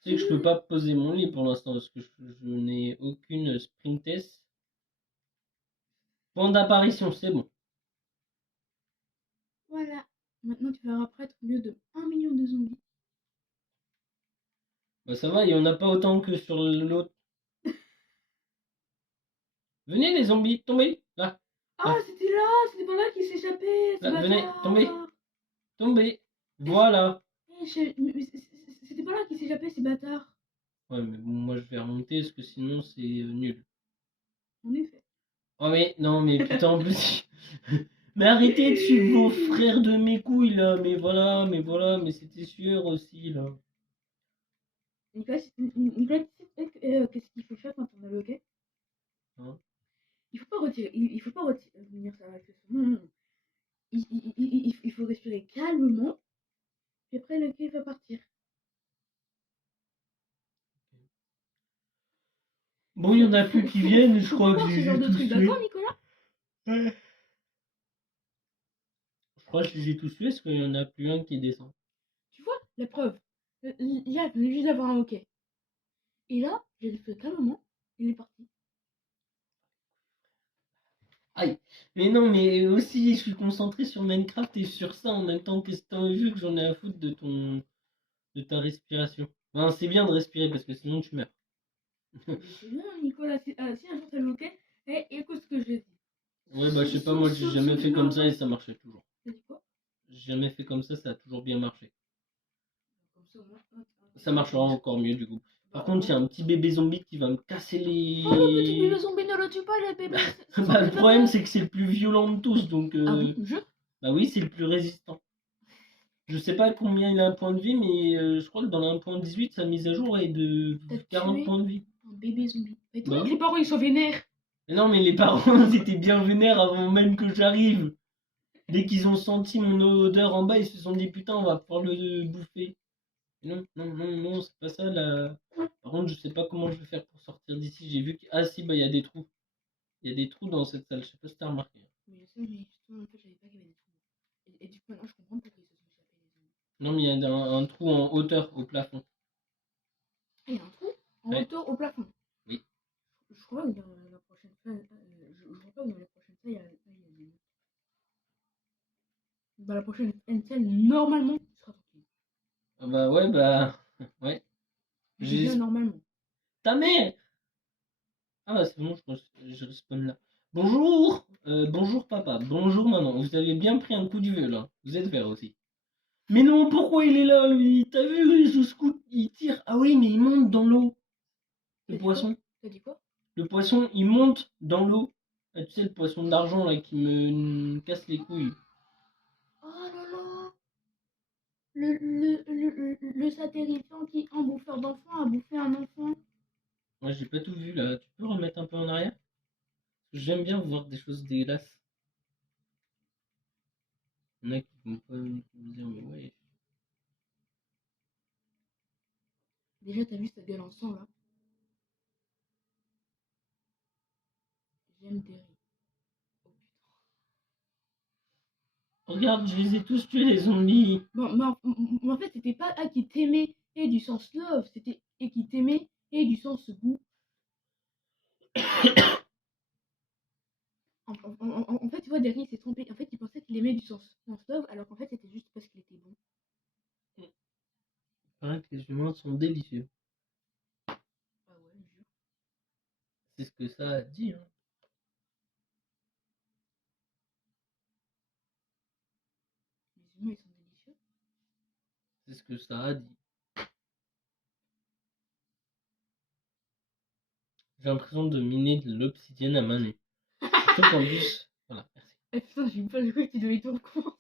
Tu sais que je peux pas poser mon lit pour l'instant parce que je n'ai aucune spring test. Point d'apparition, c'est bon. Voilà. Maintenant, tu vas apparaître au milieu de 1 million de zombies. Bah ça va, il y en a pas autant que sur l'autre. Venez les zombies, tombez, là, Ah, c'était par là qu'il s'échappait, ce là, venez, tombez, bâtard. tombez. Voilà. Mais c'était par là qu'il s'échappait, ces bâtards. Ouais, mais bon, moi je vais remonter parce que sinon c'est nul. En effet. Oh mais non, mais putain, en plus. Mais arrêtez de suivre vos frères de mes couilles là. Mais voilà, mais c'était sûr aussi là. Nicolas, qu'est-ce qu'il faut faire quand on a le hockey? Hein. Il faut pas retirer, il faut pas retenir ça avec le son. Non, non. Il faut respirer calmement, puis après le hockey va partir. Bon, il y en a plus qui viennent, je crois que Faut j'ai ce genre de tous truc, tués. d'accord, Nicolas? Ouais. Je crois que je les ai tous tués parce qu'il y en a plus un qui descend. Tu vois, la preuve. Là, je venais juste d'avoir un hockey. Et là, j'ai fait calmement, il est parti. Aïe. Mais non, mais aussi je suis concentré sur Minecraft et sur ça en même temps que vu que j'en ai à foutre de ta respiration. Enfin, c'est bien de respirer parce que sinon tu meurs. C'est bien, Nicolas, si un jour t'as le hockey, écoute ce que je dis. Ouais, bah je sais pas, moi j'ai jamais fait comme ça et ça marchait toujours. T'as dit quoi? J'ai jamais fait comme ça a toujours bien marché. Comme ça, au moins. Ça marchera encore mieux du coup. Par contre, il y a un petit bébé zombie qui va me casser les. Oh, le petit bébé zombie, ne le tue pas, les bébés. Bah, le problème, c'est que c'est le plus violent de tous, donc. Ah oui, jure? Bah oui, c'est le plus résistant. Je sais pas combien il a un point de vie, mais je crois que dans la 1.18, sa mise à jour est de T'as 40 tué points de vie. un bébé zombie. Mais Bah toi, oui. les parents, ils sont vénères. Mais non, mais les parents, ils étaient bien vénères avant même que j'arrive. Dès qu'ils ont senti mon odeur en bas, ils se sont dit putain, on va pouvoir le bouffer. Non, non, non, non, c'est pas ça là. Par contre, je sais pas comment je vais faire pour sortir d'ici. J'ai vu que. Ah si, bah il y a des trous. Il y a des trous dans cette salle, je sais pas si t'as remarqué. Mais je sais, mais justement, en fait, j'avais pas qu'il y avait des trous. Et du coup, maintenant, je comprends pourquoi ils se sont échappés, les zombies. Non, mais il y a un trou en hauteur au plafond. Ah, il y a un trou en Ouais. hauteur au plafond. Oui. Je crois que dans la prochaine fois, je crois pas que dans la prochaine fois, il y a des. Dans la prochaine scène, normalement, tu seras tranquille. Ah bah ouais, bah. Ouais. Je dis bien normalement. Ta mère! Ah bah c'est bon, je respawn là. Bonjour! Bonjour papa, bonjour maman. Vous avez bien pris un coup du vieux là. Vous êtes vert aussi. Mais non, pourquoi il est là lui? T'as vu jusqu'où il tire? Ah oui, mais il monte dans l'eau. Le poisson. T'as dit quoi? Le poisson, il monte dans l'eau. Ah, tu sais, le poisson d'argent là qui me casse les couilles. Oh là là! Le satellitien qui, en bouffeur d'enfant, a bouffé un enfant. Moi, j'ai pas tout vu là. Tu peux remettre un peu en arrière? J'aime bien voir des choses dégueulasses. Il y en a qui vont pas me dire, mais ouais. Déjà, t'as vu sa gueule en sang là? J'aime des rires. Oh putain. Regarde, je les ai tous tués les zombies. Bon, mais en fait, c'était pas A qui t'aimait et du sens love, c'était et qui t'aimait et du sens goût. En fait, tu vois, Derry s'est trompé. En fait, il pensait qu'il aimait du sens love, alors qu'en fait, c'était juste parce qu'il était bon. Il paraît que les humains sont délicieux. Ah ouais, je jure. C'est ce que ça a dit. Hein. Les humains, ils sont délicieux. C'est ce que ça a dit. J'ai l'impression de miner de l'obsidienne à main nue. Surtout qu'en plus. Voilà, merci. Eh putain, j'ai pas cru que tu devais tout recommencer.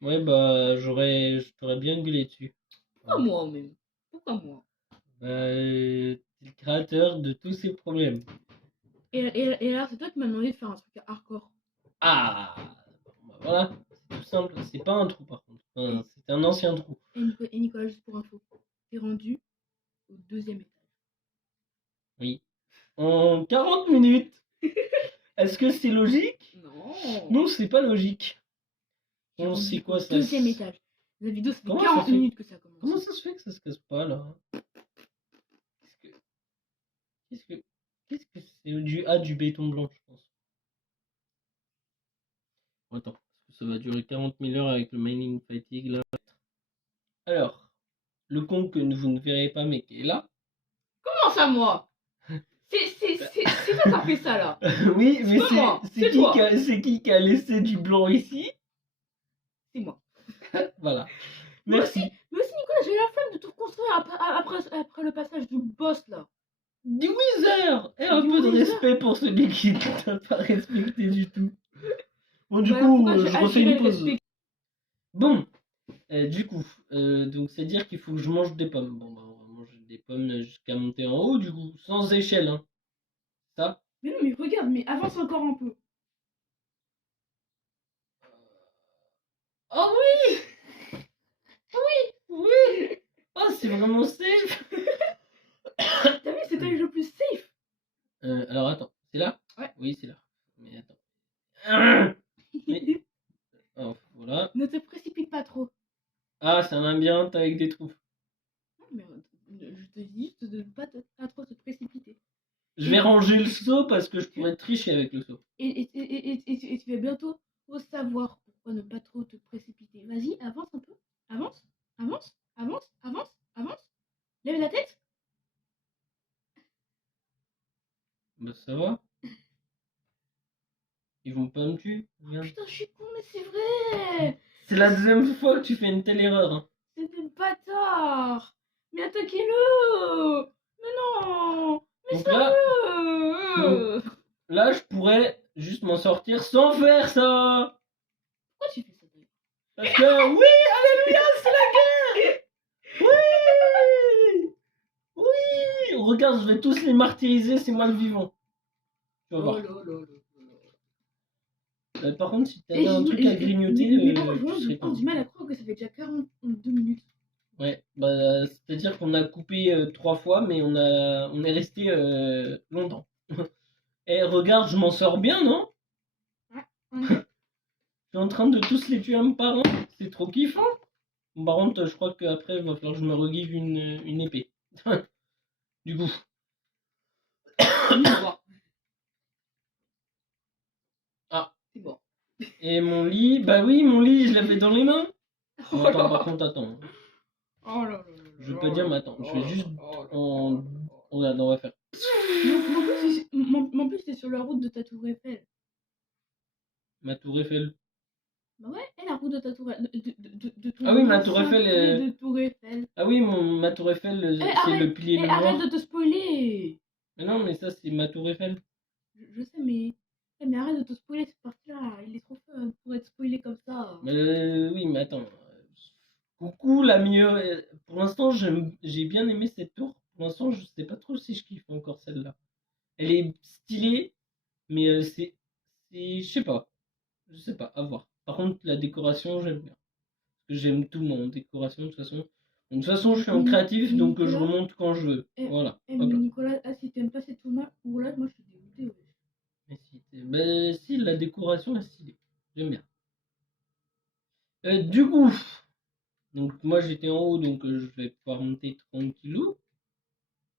Ouais, bah, je t'aurais bien gueulé dessus. Pourquoi moi même? Pourquoi moi? Bah, t'es le créateur de tous ces problèmes. Et alors, c'est toi qui m'as demandé de faire un truc hardcore. Ah, bah, voilà, c'est tout simple. C'est pas un trou par contre. Enfin, c'est un ancien trou. Et Nicolas, juste pour info, t'es rendu au 2e étage. Oui. en 40 minutes. Est-ce que c'est logique? Non. Non, c'est pas logique. J'ai On rendu sait au quoi ça? deuxième étage. La vidéo, ça fait Comment ça 40 se fait? minutes que ça commence. Comment ça se fait que ça se casse pas là? Qu'est-ce que qu'est-ce que c'est du béton blanc, je pense. Attends, parce que ça va durer 40 000 heures avec le mining fatigue là. Alors, le con que vous ne verrez pas mais qui est là. Comment ça, moi? C'est toi qui as fait ça, là. Oui, mais pas moi, c'est c'est toi. c'est qui a laissé du blanc ici? C'est moi. Voilà. Mais Merci. Mais aussi, Nicolas, j'ai la flemme de tout reconstruire après le passage du boss, là. Du Wither! Et un Du peu de Wither. respect pour celui qui ne t'a pas respecté du tout. Bon, du Voilà coup, pourquoi j'ai je refais assuré une le pause. respect. Bon, du coup, donc c'est-à-dire qu'il faut que je mange des pommes. Bon, bah, on va manger des pommes jusqu'à monter en haut, du coup, sans échelle, hein. Ça. Mais non, mais regarde, mais avance encore un peu. Oh oui! Oui! Oh, c'est vraiment safe! T'as vu, c'était le plus safe. Alors attends, c'est là? Ouais. Oui, c'est là. Mais attends. Mais... Oh, voilà. Ne te précipite pas trop. Ah, c'est un labyrinthe avec des trous. Non, mais je te dis juste de pas trop te précipiter. Je vais ranger le seau parce que je pourrais tricher avec le seau. Et tu vas bientôt savoir pourquoi ne pas trop te précipiter. Vas-y, avance un peu. Avance, avance, avance, avance, avance. Lève la tête. Bah ça va. Ils vont pas me tuer. Oh, putain, je suis con, mais c'est vrai. C'est la deuxième fois que tu fais une telle erreur. Hein. C'est des bâtards. Mais attaquez-le. Mais non. Mais Donc là, sérieux. là, je pourrais juste m'en sortir sans faire ça. Pourquoi tu fais ça d'ailleurs? Parce que oui, alléluia, c'est la guerre. Oui, oui. Regarde, je vais tous les martyriser, c'est moi le vivant. Tu vas voir. Par contre, si t'avais un truc à grignoter, mais par contre, tu j'ai serais du mal à croire que ça fait déjà 42 minutes. Ouais, bah c'est-à-dire qu'on a coupé 3 fois, mais on est resté longtemps. Et regarde, je m'en sors bien, non? Ouais. Je suis en train de tous les tuer un par un. C'est trop kiffant. Bon, par contre, je crois qu'après, il va falloir que je me reguive une épée. Du coup. Ah. C'est bon. Et mon lit, bah oui, mon lit, je l'avais dans les mains. Oh Attends, là. par contre, attends. Oh là là. Je veux pas dire, mais attends, je vais juste en... Regarde, on va faire. Mais en plus, c'est sur la route de ta tour Eiffel. Ma tour Eiffel. Bah ouais, et la route de ta tour de ton Ah oui, ma ancien tour Eiffel. pilier de tour Eiffel. Ah oui, ma tour Eiffel, c'est arrête, le pilier le arrête noir. de te spoiler. Mais non, mais ça, c'est ma tour Eiffel. Je sais, mais arrête de te spoiler cette partie-là. Il est trop fun pour être spoilé comme ça. Oui, mais attends. Coucou, la mieux. Pour l'instant, j'ai bien aimé cette tour. Pour l'instant, je sais pas trop si je kiffe encore celle-là. Elle est stylée, mais je sais pas. Je sais pas, à voir. Par contre, la décoration, j'aime bien. Parce que j'aime tout mon décoration, de toute façon. De toute façon, je suis en créatif, donc je remonte quand je veux. Voilà. Mais Nicolas, si t'aimes pas cette tour-là, moi je suis dégoûté. Mais si, la décoration est stylée. J'aime bien. Du coup, donc moi j'étais en haut, donc je vais pouvoir monter tranquillou.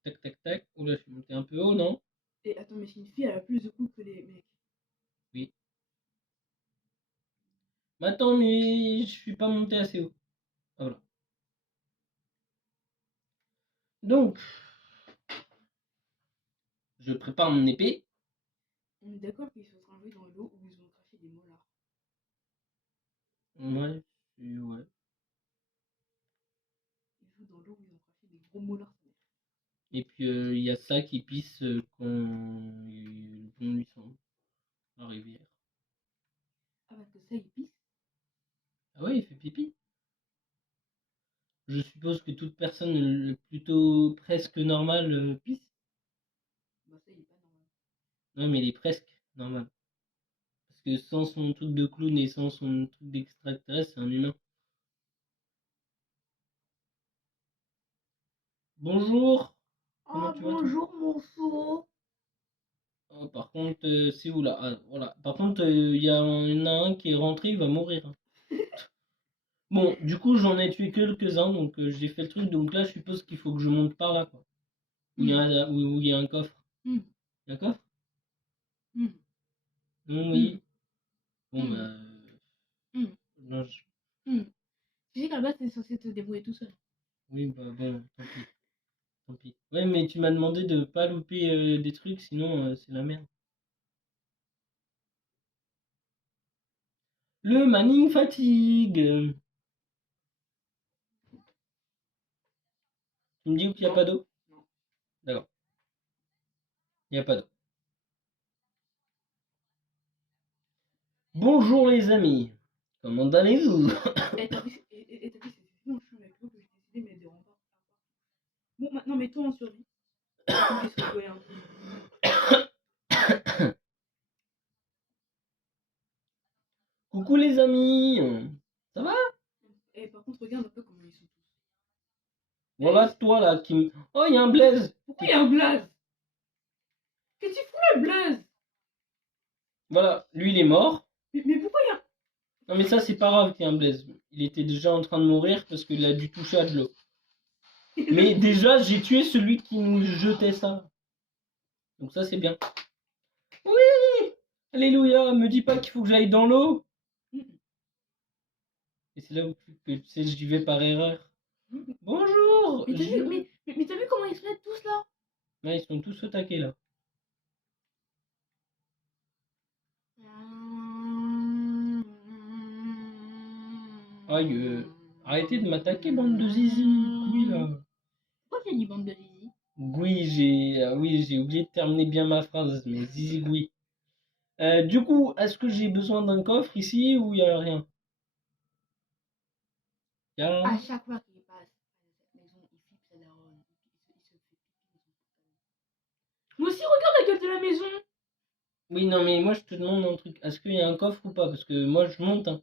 Tac, tac, tac. Oula, je suis monté un peu haut, non? Et attends, mais c'est une fille, elle a plus de coups que les mecs. Oui. Mais attends, mais je suis pas monté assez haut. Ah, voilà. Donc, je prépare mon épée. On est d'accord qu'ils se sont rangés dans l'eau où ils ont craché des molars. Ouais, ouais. Ils jouent dans l'eau où ils ont craché des gros molars. Et puis il y a ça qui pisse quand le pont lui semble. La rivière. Ah, parce que ça, il pisse. Ah ouais, il fait pipi. Je suppose que toute personne plutôt presque normale pisse. Bah, ça, il est pas normal. Non, mais il est presque normal. Parce que sans son truc de clown et sans son truc d'extraterrestre, c'est un humain. Bonjour. Comment tu vas, toi? Bonjour, mon seau. Oh, par contre, c'est où là? Ah, voilà. Par contre, il y en a un qui est rentré, il va mourir, hein. Bon, du coup, j'en ai tué quelques-uns, donc j'ai fait le truc. Donc là, je suppose qu'il faut que je monte par là, quoi. Hmm. Où il y a un coffre. Hmm. Il y a un coffre? Hmm. Hmm. Oui. Bon, Hmm. bah. Hmm. Non, Hmm. Tu sais qu'à la base, t'es censé te débrouiller tout seul. oui, bah bon, tant pis. Tant pis. Ouais, mais tu m'as demandé de pas louper des trucs, sinon c'est la merde. Le manning fatigue. Tu me dis qu'il n'y a pas d'eau? D'accord, il n'y a pas d'eau. Bonjour les amis. Comment allez-vous? Et t'as vu, c'est tellement chiant avec l'eau que j'ai décidé de mettre des remparts. Bon, maintenant, mets-toi en survie. Pour qu'on puisse rigoler un peu. Coucou les amis. Ça va? Et par contre, regarde un peu comment ils sont tous. Voilà toi là qui me... Oh, il y a un Blaise. Pourquoi il y a un blaze? Qu'est-ce que tu fous le blaze? Voilà, lui il est mort. Mais pourquoi il y a. Non mais ça c'est pas grave qu'il y ait un Blaise. Il était déjà en train de mourir parce qu'il a dû toucher à de l'eau. Mais déjà j'ai tué celui qui nous jetait ça. Donc ça c'est bien. Oui! Alléluia! Me dis pas qu'il faut que j'aille dans l'eau. Et c'est là où tu sais, j'y vais par erreur. Bonjour! Mais t'as vu comment ils se mettent tous là? Ouais, ils sont tous au taquet là. Aïe, arrêtez de m'attaquer, bande de zizi. Oui là. Pourquoi j'ai dit bande de zizi? Oui, j'ai oublié de terminer bien ma phrase, mais zizi oui. Du coup, est-ce que j'ai besoin d'un coffre ici ou il y a rien? Y a À rien? chaque fois qu'il passe à cette maison, il flippe sa daronne. Il se fait pipi dans son pantalon. Mais aussi, regarde la gueule de la maison! Oui, non, mais moi je te demande un truc. Est-ce qu'il y a un coffre ou pas? Parce que moi je monte, hein.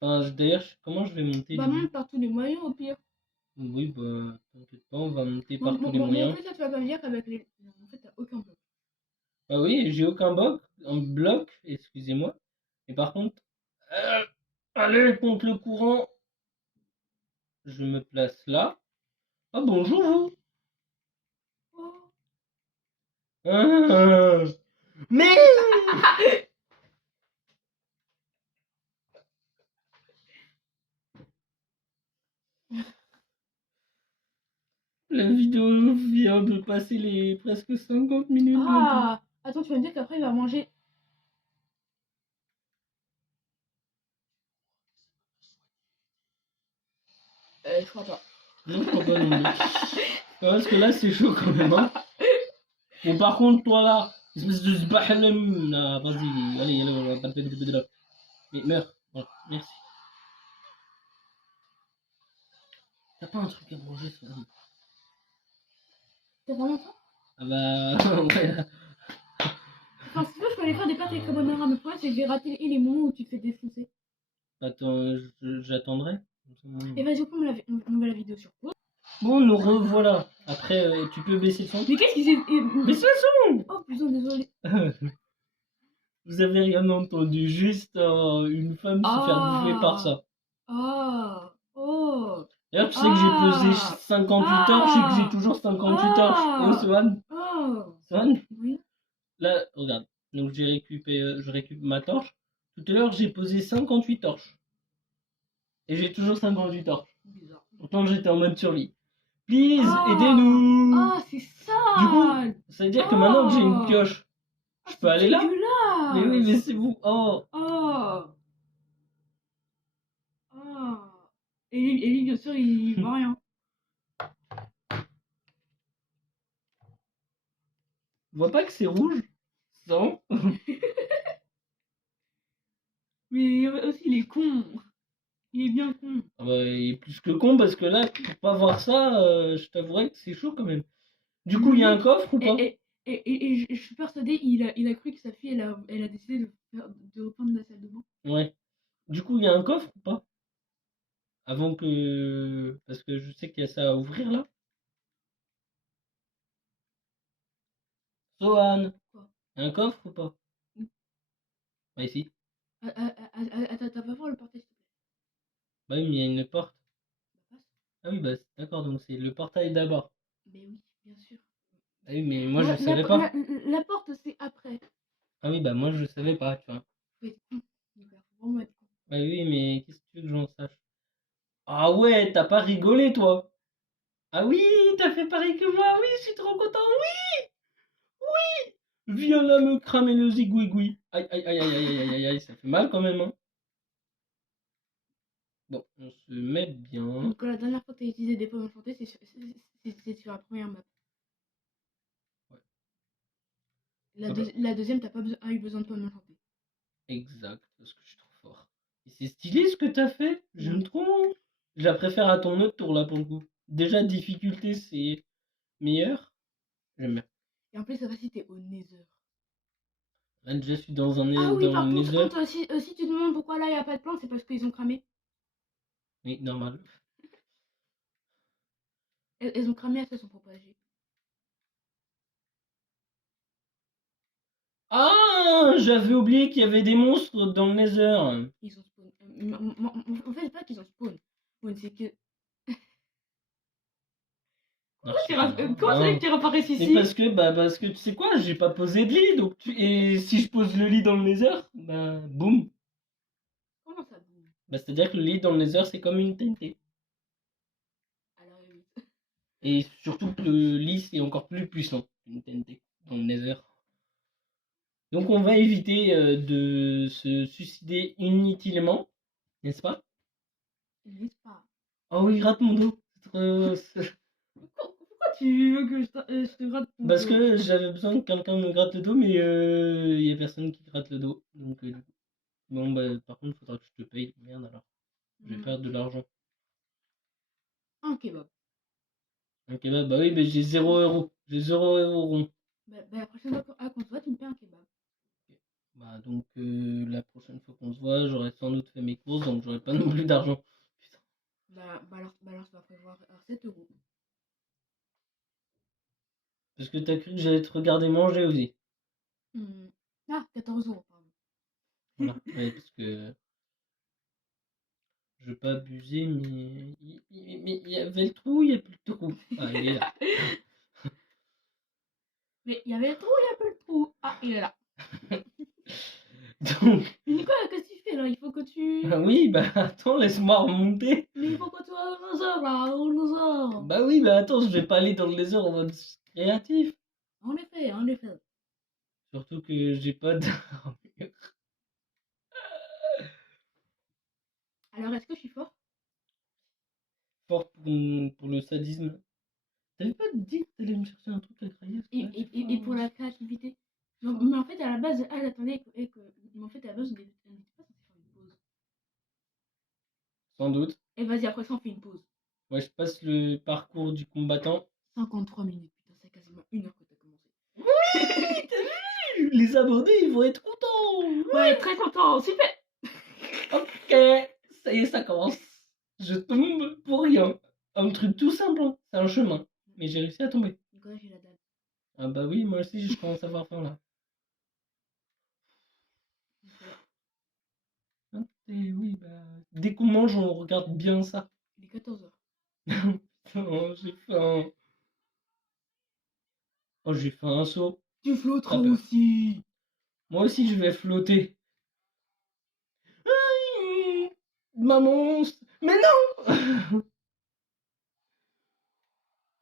Enfin, d'ailleurs, comment je vais monter Bah, du coup? monte par tous les moyens au pire. Oui, bah, t'inquiète pas, on va monter Bon, par tous les mais en moyens. fait, ça, tu vas pas me dire qu'avec les. Non, en fait, t'as aucun bloc. Ah oui, j'ai aucun bloc, un bloc, excusez-moi. Et par contre, euh, allez contre le courant, je me place là. Ah bonjour vous. Oh. Ah, mais la vidéo vient de passer les presque 50 minutes maintenant. Ah! Attends, tu vas me dire qu'après, il va manger. Je crois pas. Non, je crois pas non plus. Parce que là c'est chaud quand même, hein. Bon par contre toi là, espèce de zbahlem, là, vas-y, allez, mais meurs, voilà, merci. T'as pas un truc à manger ça? T'as vraiment faim? Ah bah ouais. Enfin, si tu veux, je peux aller faire des pâtes avec carbonara. Mais le problème, c'est que j'ai raté les moments où tu te fais défoncer. Attends, j'attendrai. Et vas-y, on met la vidéo sur pause. Bon, nous revoilà. Après, tu peux baisser le son. Mais qu'est-ce qu'il s'est. Baisse le Oh putain, désolé. son. Vous avez rien entendu, juste une femme se faire bouffer par ça. Ah! Oh! D'ailleurs, tu sais que j'ai posé 58 heures, je sais que j'ai toujours 58 heures. Oh, Swan. Oh! Swan, Oui. là, regarde. Donc, je récupère ma torche. Tout à l'heure, j'ai posé 58 torches. Et j'ai toujours 58 torches. Bizarre. Pourtant, j'étais en mode survie. Please, Ah! aidez-nous! Ah, c'est ça! Du coup, ça veut dire que maintenant que j'ai une pioche, je peux aller là? Dégueulasse! Mais oui, mais c'est vous. Oh! Oh! Oh! Et lui, bien sûr, il voit rien. Tu vois pas que c'est rouge? Non? Mais aussi, il est con. Il est bien con. Ah bah, il est plus que con parce que là, pour pas voir ça, je t'avouerais que c'est chaud quand même. Du coup, il y a un coffre ou pas? Et je suis persuadée, il a cru que sa fille, elle a décidé de reprendre la salle de bain. Ouais. Du coup, il y a un coffre ou pas? Avant que... Parce que je sais qu'il y a ça à ouvrir là. Sohan, Quoi? un coffre ou pas? Mmh. Bah ici. Attends, t'as pas voir le portail, s'il te plaît? Bah oui, mais il y a une porte. Bah, passe. Ah oui, bah d'accord, donc c'est le portail d'abord. Mais oui, bien sûr. Ah oui, mais moi je Moi, savais pas. la porte, c'est après. Ah oui, bah moi je savais pas, tu vois. Faut être con, Nicolas, faut vraiment être con. Bah oui, mais qu'est-ce que tu veux que j'en sache? Ah ouais, t'as pas rigolé, toi? Ah oui, t'as fait pareil que moi, oui, je suis trop content, oui, oui! Viens là me cramer le zigouigoui. Aïe, aïe, aïe, aïe, aïe, aïe, aïe, aïe, ça fait mal quand même, hein. Bon, on se met bien. Donc, la dernière fois que t'as utilisé des pommes enchantées, c'est sur la première map. Ouais. La, Ah bah, la deuxième, t'as pas eu besoin de pommes enchantées. exact, parce que je suis trop fort. Et c'est stylé ce que t'as fait, j'aime Mm. trop. Je la préfère à ton autre tour là pour le coup. Déjà, difficulté, c'est meilleur. J'aime bien. Et en plus, ça va si t'es au Nether. Là, déjà, je suis dans Ah oui, dans le par Nether. contre, si tu te demandes pourquoi là, il n'y a pas de plantes, c'est parce qu'ils ont cramé. Oui, normal. Elles ont cramé, elles se sont propagées. Ah, j'avais oublié qu'il y avait des monstres dans le Nether. Ils ont spawn. En fait, c'est pas qu'ils ont spawn. Spawn, c'est que. Ah, je sais Comment ça pas. fait que tu réapparais Mais ici? parce que tu sais quoi, j'ai pas posé de lit, et si je pose le lit dans le Nether, bah boum. Comment ça bouge? Bah c'est-à-dire que le lit dans le Nether c'est comme une TNT. Alors, oui. Et surtout que le lit c'est encore plus puissant qu'une TNT dans le Nether. Donc on va éviter de se suicider inutilement, n'est-ce pas? N'est-ce pas? Oh oui, gratte mon dos. Pourquoi tu veux que je te gratte ton Parce dos? que j'avais besoin que quelqu'un me gratte le dos, mais il y a personne qui gratte le dos. Donc du coup. Bon bah par contre faudra que je te paye. Merde alors. Je vais perdre de l'argent. Un kebab. Un kebab, bah oui, mais j'ai 0 €. J'ai 0 € rond. La prochaine fois qu'on se voit, tu me paies un kebab. Bah donc la prochaine fois qu'on se voit, j'aurai sans doute fait mes courses, donc j'aurai pas non plus d'argent. Putain. Alors, ça va prévoir 7 €. Parce que t'as cru que j'allais te regarder manger aussi. Ah, 14 €, pardon. Voilà. Ouais, parce que je veux pas abuser, mais il y avait le trou, il y a plus de trou. Ah, il est là. Mais il y avait le trou, il y a plus le trou. Ah, il est là. Donc, Mais Nicolas, qu'est-ce que tu fais là? Il faut que tu. ah oui, bah attends, laisse-moi remonter. Mais il faut que tu ailles au Nether là, au Nether. Bah oui, bah attends, je vais pas aller dans le désert en mode créatif. En effet, en effet. Surtout que j'ai pas d'armure. Alors, est-ce que je suis fort? Fort pour le sadisme. T'avais pas dit que t'allais me chercher un truc à grailler? Et pour la créativité? Non, mais en fait, à la base, elle attendait mais en fait, à la base, on n'était pas censé faire une pause. Sans doute. Et vas-y, après ça, on fait une pause. Moi, je passe le parcours du combattant. 53 minutes, putain, c'est quasiment 1 heure que t'as commencé. Oui, t'as vu? Les abonnés, ils vont être contents. Ouais, très content, super. Ok, ça y est, ça commence. Je tombe pour rien. Un truc tout simple, hein. C'est un chemin. Mais j'ai réussi à tomber. Nicolas, j'ai la dalle. Ah bah oui, moi aussi, je commence à avoir faim là. Ah, oui, bah... Dès qu'on mange, on regarde bien ça. Il est 14 h. Putain, j'ai faim. Oh, j'ai fait un saut. Tu flotteras Ah bah, aussi. moi aussi, je vais flotter. Aïe, maman, mais non.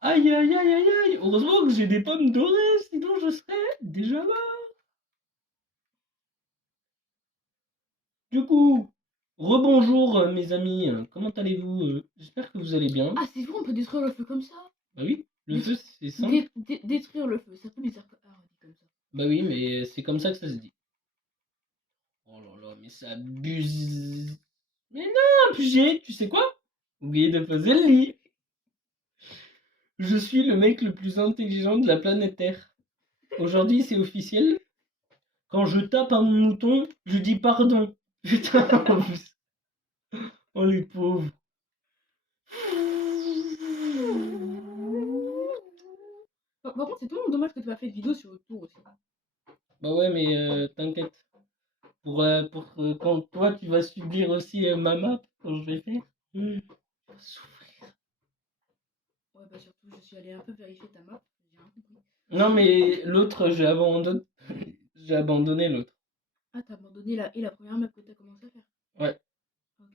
Aïe, aïe, aïe, aïe, aïe. Heureusement que j'ai des pommes dorées, sinon je serais déjà mort. Du coup, rebonjour mes amis, comment allez-vous? J'espère que vous allez bien. Ah, c'est vrai, on peut détruire le feu comme ça? Bah oui, le feu c'est simple. Détruire le feu, ça peut bizarre. Ah, on dit comme ça. Bah oui, mais c'est comme ça que ça se dit. Oh là là, mais ça abuse. Mais non, puis tu sais quoi? Oubliez de poser le lit. Je suis le mec le plus intelligent de la planète Terre. Aujourd'hui, c'est officiel. Quand je tape un mouton, je dis pardon. Putain, en plus. Oh les pauvres. par contre, c'est tellement dommage que tu m'as fait de vidéo sur le tour aussi. Bah ouais, mais t'inquiète. Pour quand toi tu vas subir aussi ma map, quand je vais faire. Tu vas souffrir. Ouais, bah surtout, je suis allée un peu vérifier ta map. J'ai rien compris. Non, mais l'autre, j'ai abandonné. J'ai abandonné l'autre. Ah, t'as abandonné la première map que t'as commencé à faire. Ouais. Ok.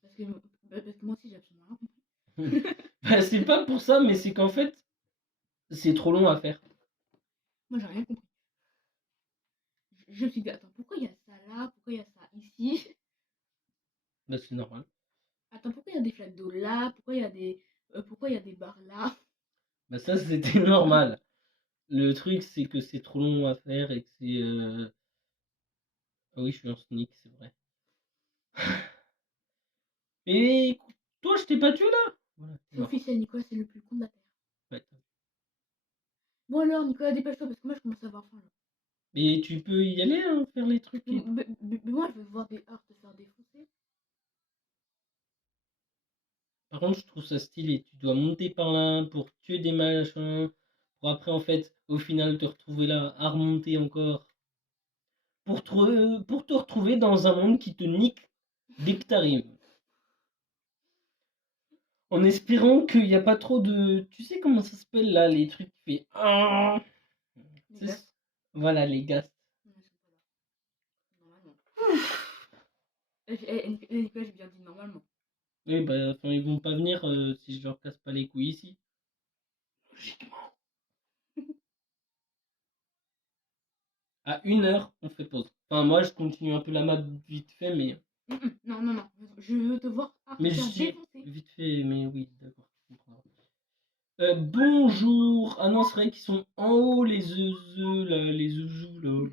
Parce que moi aussi, j'ai absolument rien compris. Bah, c'est pas pour ça, mais c'est qu'en fait, c'est trop long à faire. Moi, j'ai rien compris. Je me suis dit, attends, pourquoi il y a ça là? Pourquoi il y a ça ici? Bah, c'est normal. Attends, pourquoi il y a des flaques d'eau là? Pourquoi il y a des barres là? Bah, ça, c'était normal. Le truc, c'est que c'est trop long à faire et que c'est. Ah oui, je suis un sneak, c'est vrai. Et écoute, toi, je t'ai pas tué là. Voilà, t'es C'est mort. officiel, Nicolas, c'est le plus con de la Terre. Ouais. Bon alors, Nicolas, dépêche-toi parce que moi, je commence à avoir faim là. Mais tu peux y aller, hein, faire les trucs. Mais moi, je veux voir des hearts te faire défoncer. Par contre, je trouve ça stylé. Tu dois monter par là pour tuer des machins. Pour après, en fait, au final, te retrouver là, à remonter encore. Pour te retrouver dans un monde qui te nique dès que t'arrives. En espérant qu'il n'y a pas trop de. Tu sais comment ça s'appelle là, les trucs qui fait. Ah, Les c'est- gars, voilà, les ghasts. non, ils sont pas là. Normalement. Nicolas, j'ai bien dit normalement. Oui, bah, enfin, ils vont pas venir si je leur casse pas les couilles ici. Logiquement. À 1 heure, on fait pause. Enfin, moi, je continue un peu la map vite fait, mais. Non, non, non. Je veux te voir Mais te je faire dis défoncer. vite fait, mais oui, d'accord, tu comprends. Bonjour. Ah non, c'est vrai qu'ils sont en haut, les œufs, là, les zouzous, là.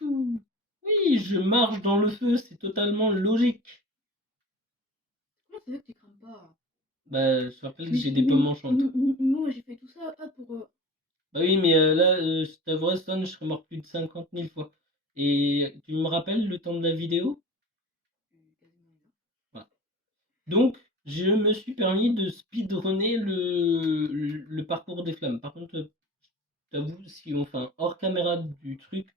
Oui, je marche dans le feu, c'est totalement logique. Comment c'est vrai que tu crames pas? Bah, je te rappelle que Mais, j'ai des mais, pommes enchantes. moi, j'ai fait tout ça pour. Bah oui, mais là, si ta vraie sonne, je serais mort plus de 50 000 fois. Et tu me rappelles le temps de la vidéo? Voilà. Donc, je me suis permis de speedrunner le parcours des flammes. Par contre, t'avoue, si on fait un hors caméra du truc,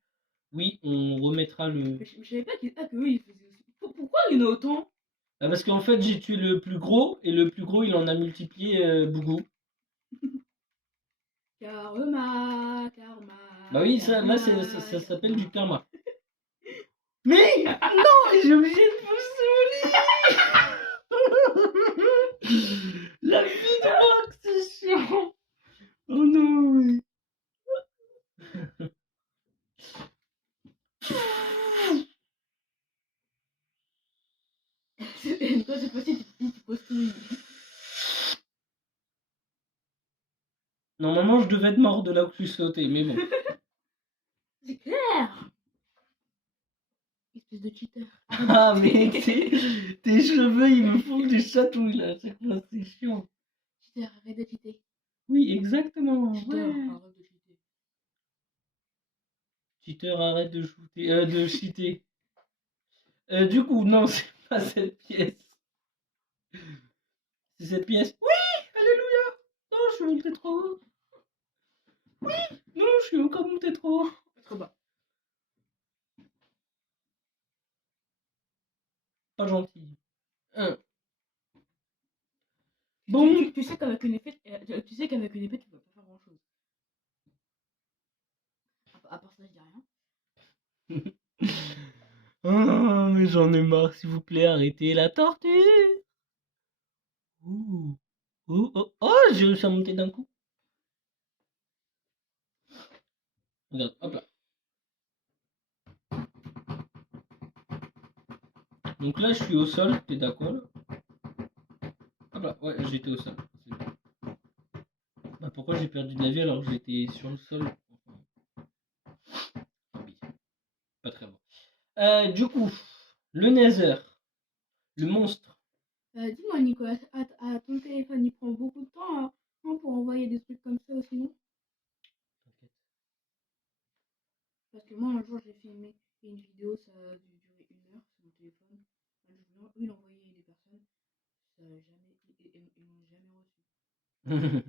oui, on remettra le. Mais je savais pas que eux, ils faisaient aussi. Pourquoi il y en a autant? Ah, parce qu'en fait, j'ai tué le plus gros, et le plus gros, il en a multiplié beaucoup. Karma, karma, Bah oui, ça, là, karma, ça s'appelle karma. du karma. Mais non, j'ai obligé de pousser au lit. La vie de Max, c'est chiant. Oh non, mais. Toi, cette fois-ci, tu poses tout. Normalement, je devais être mort de là où je suis sauté, mais bon. C'est clair! Espèce de cheater. Ah, mais tes cheveux, ils me font des chatouilles là, à chaque fois, c'est chiant. Cheater, arrête de cheater. Oui, exactement. Cheater, Ouais. arrête de cheater. Cheater, arrête de shooter, de cheater. Du coup, non, c'est pas cette pièce. C'est cette pièce. Oui, alléluia. Non, je suis monté trop haut. Oui, non, je suis encore monté trop haut. Trop bas. Pas gentil. Hein. Bon. Tu sais qu'avec une épée, tu sais qu'avec une épée, tu vas pas faire grand-chose. À part ça, je dis rien. Oh, mais j'en ai marre, s'il vous plaît, arrêtez la tortue. Ouh. Oh, oh, oh, j'ai réussi à monter d'un coup. Regarde, hop là. Donc là, je suis au sol, t'es d'accord là? Hop là, ouais, j'étais au sol. C'est bon. Bah, pourquoi j'ai perdu de la vie alors que j'étais sur le sol? Enfin, oui, pas très bon. Du coup, le Nether, le monstre. Dis-moi, Nicolas, ton téléphone, il prend beaucoup de temps hein, pour envoyer des trucs comme ça aussi, non? Parce que moi, un jour, j'ai filmé une vidéo, ça a dû durer 1 heure sur mon téléphone. Un jour, eux, il envoyait des personnes, ça a jamais, ils n'ont jamais reçu.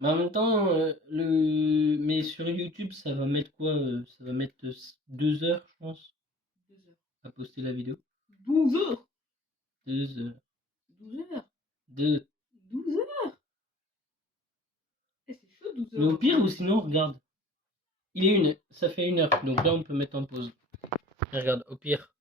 Mais en même temps, mais sur YouTube, ça va mettre quoi ça va mettre 2 heures, je pense, 2 heures. à poster la vidéo. 12 heures 2 heures. 12 heures 2. 12 heures Eh, c'est chaud 12 Mais heures. au pire, ou sinon, regarde. Ça fait 1 heure, donc là, on peut mettre en pause. Et regarde, au pire,